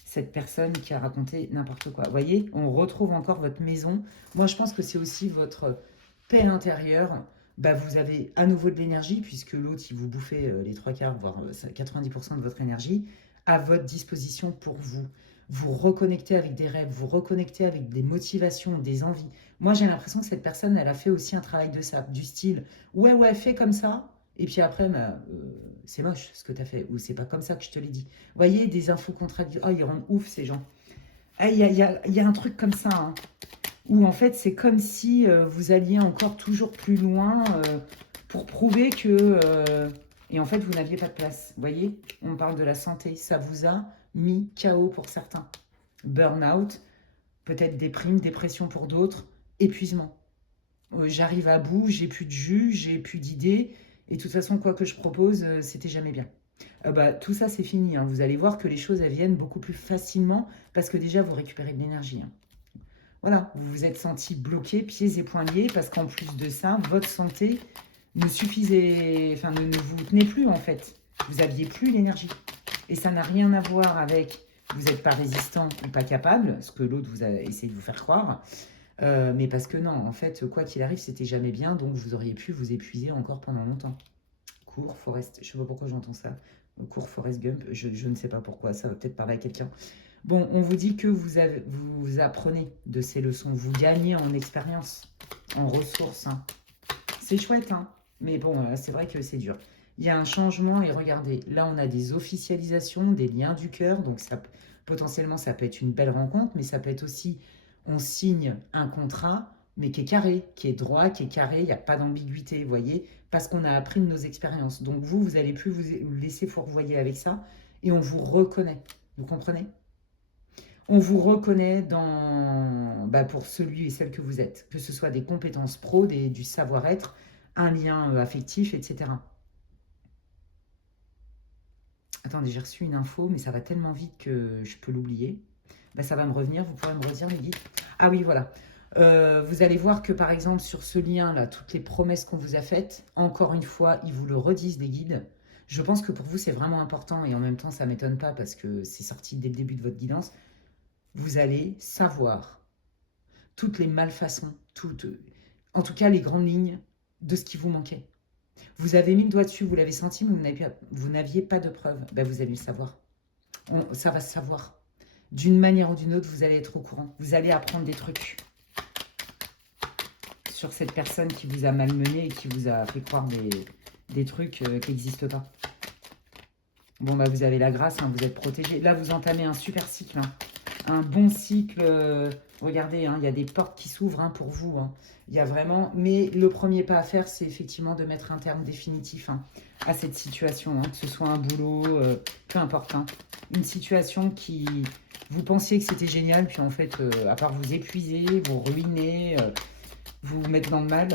cette personne qui a raconté n'importe quoi. Vous voyez, on retrouve encore votre maison. Moi, je pense que c'est aussi votre paix intérieure. Bah, vous avez à nouveau de l'énergie, puisque l'autre, il vous bouffait les 3/4, voire 90% de votre énergie, à votre disposition pour vous. Vous reconnectez avec des rêves, vous reconnectez avec des motivations, des envies. Moi, j'ai l'impression que cette personne, elle a fait aussi un travail de ça, du style, ouais, fais comme ça, et puis après, bah, c'est moche ce que tu as fait, ou c'est pas comme ça que je te l'ai dit. Vous voyez, des infos contradictoires. Oh, ils rendent ouf ces gens. Il y a un truc comme ça, hein, où en fait, c'est comme si vous alliez encore toujours plus loin pour prouver que... et en fait, vous n'aviez pas de place. Vous voyez, on parle de la santé. Ça vous a mis KO pour certains. Burn-out, peut-être déprime, dépression pour d'autres, épuisement. J'arrive à bout, j'ai plus de jus, j'ai plus d'idées. Et de toute façon, quoi que je propose, c'était jamais bien. Bah, tout ça, c'est fini. Hein. Vous allez voir que les choses, elles viennent beaucoup plus facilement parce que déjà, vous récupérez de l'énergie. Hein. Voilà, vous vous êtes senti bloqué, pieds et poings liés, parce qu'en plus de ça, votre santé ne suffisait, enfin, ne vous tenait plus, en fait. Vous n'aviez plus l'énergie. Et ça n'a rien à voir avec vous n'êtes pas résistant ou pas capable, ce que l'autre vous a essayé de vous faire croire, mais parce que non, en fait, quoi qu'il arrive, c'était jamais bien, donc vous auriez pu vous épuiser encore pendant longtemps. Cours, Forest, je sais pas pourquoi j'entends ça. Cours, Forest Gump, je ne sais pas pourquoi, ça va peut-être parler à quelqu'un. Bon, on vous dit que vous apprenez de ces leçons, vous gagnez en expérience, en ressources. Hein. C'est chouette, hein, mais bon, c'est vrai que c'est dur. Il y a un changement et regardez, là on a des officialisations, des liens du cœur, donc ça, potentiellement ça peut être une belle rencontre, mais ça peut être aussi, on signe un contrat, mais qui est carré, qui est droit, qui est carré, il n'y a pas d'ambiguïté, vous voyez, parce qu'on a appris de nos expériences. Donc vous n'allez plus vous laisser fourvoyer avec ça, et on vous reconnaît, vous comprenez? On vous reconnaît pour celui et celle que vous êtes, que ce soit des compétences pro, du savoir-être, un lien affectif, etc. Attendez, j'ai reçu une info, mais ça va tellement vite que je peux l'oublier. Ça va me revenir, vous pourrez me redire les guides. Ah oui, voilà. Vous allez voir que par exemple sur ce lien-là, toutes les promesses qu'on vous a faites, encore une fois, ils vous le redisent des guides. Je pense que pour vous, c'est vraiment important et en même temps, ça ne m'étonne pas parce que c'est sorti dès le début de votre guidance. Vous allez savoir toutes les malfaçons, en tout cas les grandes lignes de ce qui vous manquait. Vous avez mis le doigt dessus, vous l'avez senti, mais vous n'aviez pas de preuves. Vous allez le savoir. Ça va se savoir. D'une manière ou d'une autre, vous allez être au courant. Vous allez apprendre des trucs sur cette personne qui vous a malmené et qui vous a fait croire des trucs qui n'existent pas. Bon, bah, vous avez la grâce, hein, vous êtes protégé. Là, vous entamez un super cycle, hein. Un bon cycle. Regardez, hein, il y a des portes qui s'ouvrent, hein, pour vous, hein. Il y a vraiment... Mais le premier pas à faire, c'est effectivement de mettre un terme définitif, hein, à cette situation, hein, que ce soit un boulot, peu importe, hein. Une situation qui... Vous pensiez que c'était génial, puis en fait, à part vous épuiser, vous ruiner, vous mettre dans le mal,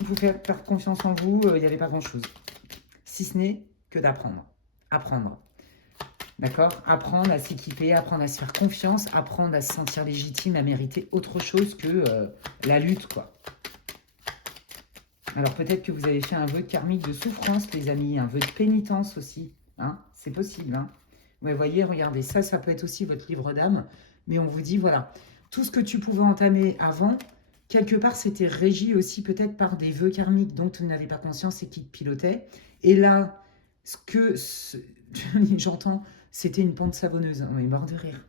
vous faire perdre confiance en vous, il n'y avait pas grand-chose. Si ce n'est que d'apprendre. Apprendre. D'accord? Apprendre à s'équiper, apprendre à se faire confiance, apprendre à se sentir légitime, à mériter autre chose que la lutte, quoi. Alors peut-être que vous avez fait un vœu karmique de souffrance, les amis, un vœu de pénitence aussi, hein? C'est possible, hein? Ouais, voyez, regardez, ça peut être aussi votre livre d'âme, mais on vous dit, voilà, tout ce que tu pouvais entamer avant, quelque part, c'était régi aussi peut-être par des vœux karmiques dont tu n'avais pas conscience et qui te pilotaient. Et là, j'entends, c'était une pente savonneuse. On est mort de rire.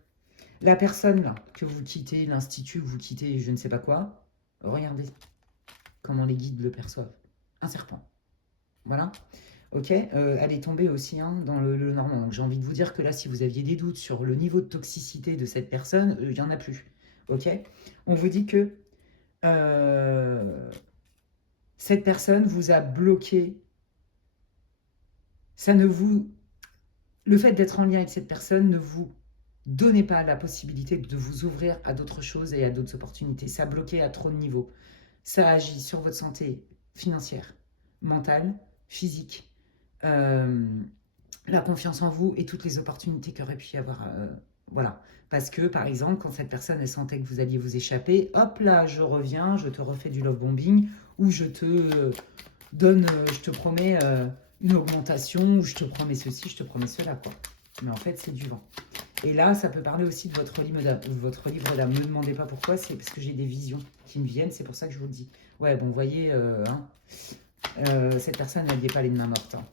La personne là, que vous quittez, l'institut, que vous quittez, je ne sais pas quoi, regardez comment les guides le perçoivent. Un serpent. Voilà. Ok, elle est tombée aussi, hein, dans le normand. Donc j'ai envie de vous dire que là, si vous aviez des doutes sur le niveau de toxicité de cette personne, il n'y en a plus. Ok, on vous dit que cette personne vous a bloqué. Ça ne vous... Le fait d'être en lien avec cette personne ne vous donnez pas la possibilité de vous ouvrir à d'autres choses et à d'autres opportunités. Ça a bloqué à trop de niveaux. Ça agit sur votre santé financière, mentale, physique, la confiance en vous et toutes les opportunités qu'il aurait pu y avoir. Voilà. Parce que, par exemple, quand cette personne, elle sentait que vous alliez vous échapper, hop là, je reviens, je te refais du love bombing, ou je te donne, je te promets une augmentation, ou je te promets ceci, je te promets cela, quoi. Mais en fait, c'est du vent. Et là, ça peut parler aussi de votre livre d'âme. Ne me demandez pas pourquoi, c'est parce que j'ai des visions qui me viennent, c'est pour ça que je vous le dis. Ouais, bon, vous voyez, cette personne, elle n'est pas les mains mortes, hein.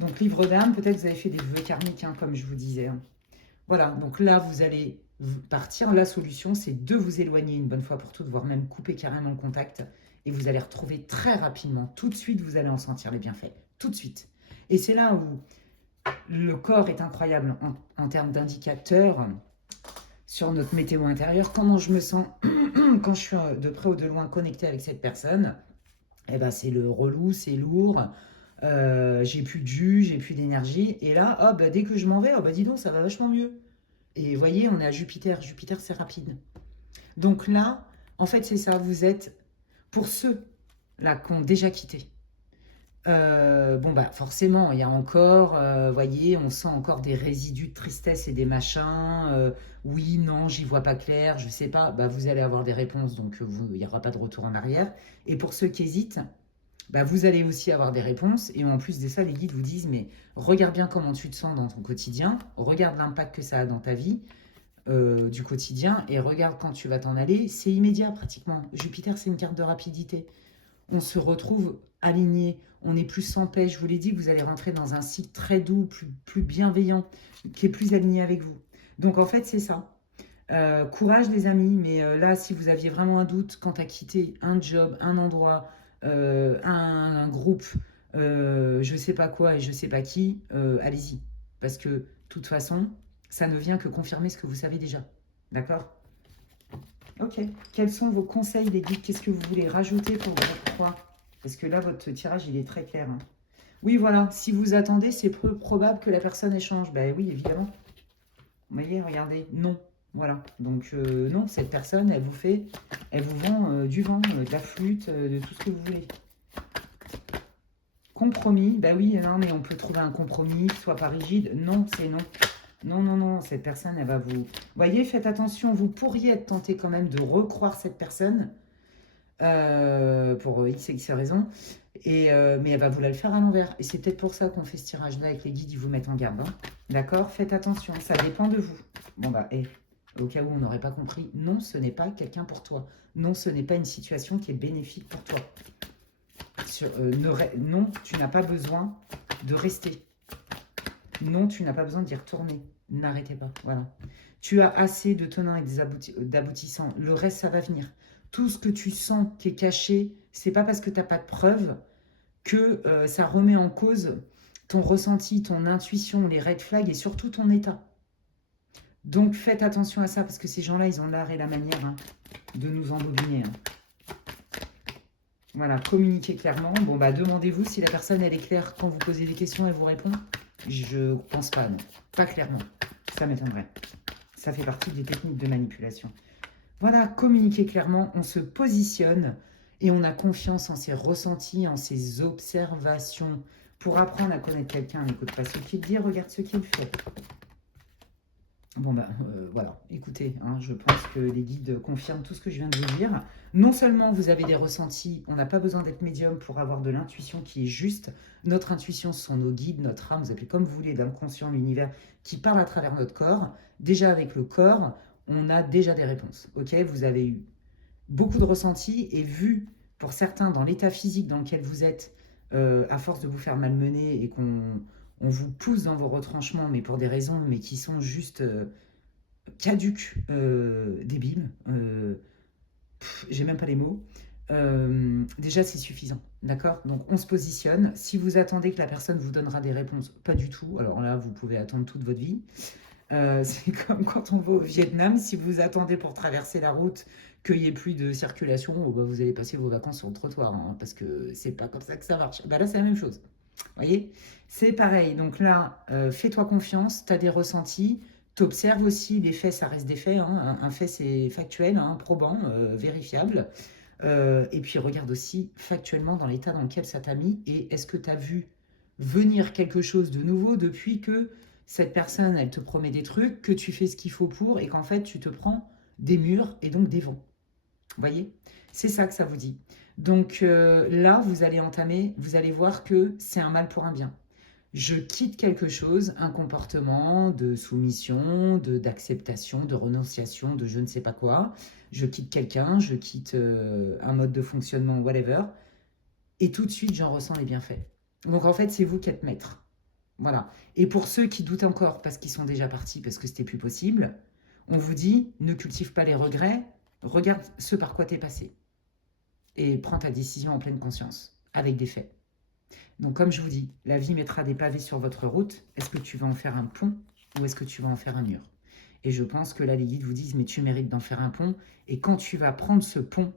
Donc, livre d'âme, peut-être vous avez fait des vœux karmiques, hein, comme je vous disais, hein. Voilà, donc là, vous allez partir. La solution, c'est de vous éloigner une bonne fois pour toutes, voire même couper carrément le contact. Et vous allez retrouver très rapidement, tout de suite, vous allez en sentir les bienfaits. Tout de suite. Et c'est là où le corps est incroyable en termes d'indicateurs sur notre météo intérieure. Comment je me sens quand je suis de près ou de loin connecté avec cette personne? Eh ben, c'est le relou, c'est lourd. J'ai plus de jus, j'ai plus d'énergie. Et là, oh, bah, dès que je m'en vais, oh, bah, dis donc, ça va vachement mieux. Et vous voyez, on est à Jupiter. Jupiter, c'est rapide. Donc là, en fait, c'est ça. Vous êtes, pour ceux là qui ont déjà quitté, bon, bah, forcément, il y a encore, voyez, on sent encore des résidus de tristesse et des machins. Oui, non, j'y vois pas clair, je sais pas. Bah, vous allez avoir des réponses, donc il n'y aura pas de retour en arrière. Et pour ceux qui hésitent, bah, vous allez aussi avoir des réponses. Et en plus de ça, les guides vous disent, mais regarde bien comment tu te sens dans ton quotidien, regarde l'impact que ça a dans ta vie, du quotidien, et regarde quand tu vas t'en aller. C'est immédiat pratiquement. Jupiter, c'est une carte de rapidité. On se retrouve aligné, on est plus sans paix. Je vous l'ai dit, vous allez rentrer dans un cycle très doux, plus bienveillant, qui est plus aligné avec vous. Donc en fait, c'est ça. Courage les amis, mais là, si vous aviez vraiment un doute quant à quitter un job, un endroit, un groupe, je sais pas quoi et je sais pas qui, allez-y. Parce que, de toute façon, ça ne vient que confirmer ce que vous savez déjà. D'accord? Ok. Quels sont vos conseils, les guides? Qu'est-ce que vous voulez rajouter pour votre croix? Parce que là, votre tirage, il est très clair, hein. Oui, voilà. Si vous attendez, c'est peu probable que la personne échange. Ben oui, évidemment. Vous voyez, regardez. Non. Voilà. Donc, non, cette personne, elle vous vend du vent, de la flûte, de tout ce que vous voulez. Compromis. Ben oui, non, mais on peut trouver un compromis, soit pas rigide. Non, c'est non. Non, non, non, cette personne, elle va vous... Voyez, faites attention, vous pourriez être tenté quand même de recroire cette personne pour x raisons, mais elle va vous la le faire à l'envers. Et c'est peut-être pour ça qu'on fait ce tirage-là avec les guides, ils vous mettent en garde, hein. D'accord? Faites attention, ça dépend de vous. Bon, bah, au cas où on n'aurait pas compris, non, ce n'est pas quelqu'un pour toi. Non, ce n'est pas une situation qui est bénéfique pour toi. Non, tu n'as pas besoin de rester. Non, tu n'as pas besoin d'y retourner. N'arrêtez pas. Voilà. Tu as assez de tenants et d'aboutissants. Le reste, ça va venir. Tout ce que tu sens qui est caché, c'est pas parce que tu n'as pas de preuves que ça remet en cause ton ressenti, ton intuition, les red flags et surtout ton état. Donc faites attention à ça parce que ces gens-là, ils ont l'art et la manière de nous embobiner. Voilà, communiquez clairement. Bon, bah demandez-vous si la personne, elle est claire quand vous posez des questions, elle vous répond. Je pense pas, non. Pas clairement. Ça m'étonnerait. Ça fait partie des techniques de manipulation. Voilà, communiquez clairement, on se positionne et on a confiance en ses ressentis, en ses observations. Pour apprendre à connaître quelqu'un, n'écoute pas ce qu'il dit, regarde ce qu'il fait. Bon ben voilà, écoutez, je pense que les guides confirment tout ce que je viens de vous dire. Non seulement vous avez des ressentis, on n'a pas besoin d'être médium pour avoir de l'intuition qui est juste. Notre intuition, ce sont nos guides, notre âme, vous appelez comme vous voulez, l'inconscient, l'univers, qui parle à travers notre corps. Déjà avec le corps, on a déjà des réponses. Ok, vous avez eu beaucoup de ressentis et vu pour certains dans l'état physique dans lequel vous êtes, à force de vous faire malmener et qu'on vous pousse dans vos retranchements, mais pour des raisons mais qui sont juste caduques, débiles, j'ai même pas les mots, déjà c'est suffisant, d'accord? Donc on se positionne. Si vous attendez que la personne vous donnera des réponses, pas du tout. Alors là, vous pouvez attendre toute votre vie. C'est comme quand on va au Vietnam, si vous attendez pour traverser la route qu'il n'y ait plus de circulation, bah, vous allez passer vos vacances sur le trottoir, parce que c'est pas comme ça que ça marche. Bah là, c'est la même chose. Vous voyez? C'est pareil. Donc là, fais-toi confiance, tu as des ressentis, tu observes aussi les faits, ça reste des faits. Un fait, c'est factuel, probant, vérifiable. Et puis regarde aussi factuellement dans l'état dans lequel ça t'a mis et est-ce que tu as vu venir quelque chose de nouveau depuis que cette personne, elle te promet des trucs, que tu fais ce qu'il faut pour et qu'en fait, tu te prends des murs et donc des vents. Vous voyez? C'est ça que ça vous dit. Donc là, vous allez entamer, vous allez voir que c'est un mal pour un bien. Je quitte quelque chose, un comportement de soumission, d'acceptation, de renonciation, de je ne sais pas quoi. Je quitte quelqu'un, je quitte un mode de fonctionnement, whatever. Et tout de suite, j'en ressens les bienfaits. Donc en fait, c'est vous qui êtes maître. Voilà. Et pour ceux qui doutent encore parce qu'ils sont déjà partis, parce que c'était plus possible, on vous dit, ne cultive pas les regrets, regarde ce par quoi t'es passé. Et prends ta décision en pleine conscience, avec des faits. Donc comme je vous dis, la vie mettra des pavés sur votre route. Est-ce que tu vas en faire un pont ou est-ce que tu vas en faire un mur? Et je pense que là, les guides vous disent, mais tu mérites d'en faire un pont. Et quand tu vas prendre ce pont,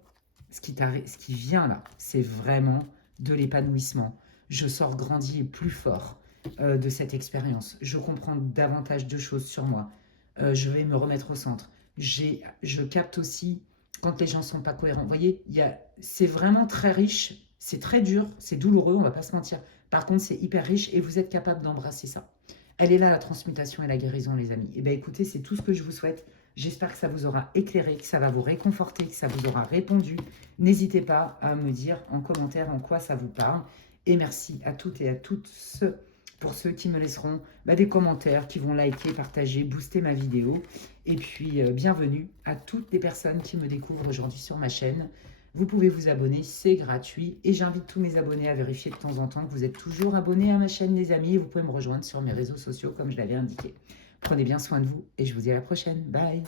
ce qui vient là, c'est vraiment de l'épanouissement. Je sors grandi et plus fort de cette expérience. Je comprends davantage de choses sur moi. Je vais me remettre au centre. Je capte aussi quand les gens ne sont pas cohérents. Vous voyez, c'est vraiment très riche, c'est très dur, c'est douloureux, on ne va pas se mentir. Par contre, c'est hyper riche et vous êtes capable d'embrasser ça. Elle est là, la transmutation et la guérison, les amis. Et bien écoutez, c'est tout ce que je vous souhaite. J'espère que ça vous aura éclairé, que ça va vous réconforter, que ça vous aura répondu. N'hésitez pas à me dire en commentaire en quoi ça vous parle. Et merci à toutes et à tous pour ceux qui me laisseront des commentaires, qui vont liker, partager, booster ma vidéo. Et puis, bienvenue à toutes les personnes qui me découvrent aujourd'hui sur ma chaîne. Vous pouvez vous abonner, c'est gratuit. Et j'invite tous mes abonnés à vérifier de temps en temps que vous êtes toujours abonnés à ma chaîne, les amis. Et vous pouvez me rejoindre sur mes réseaux sociaux, comme je l'avais indiqué. Prenez bien soin de vous et je vous dis à la prochaine. Bye!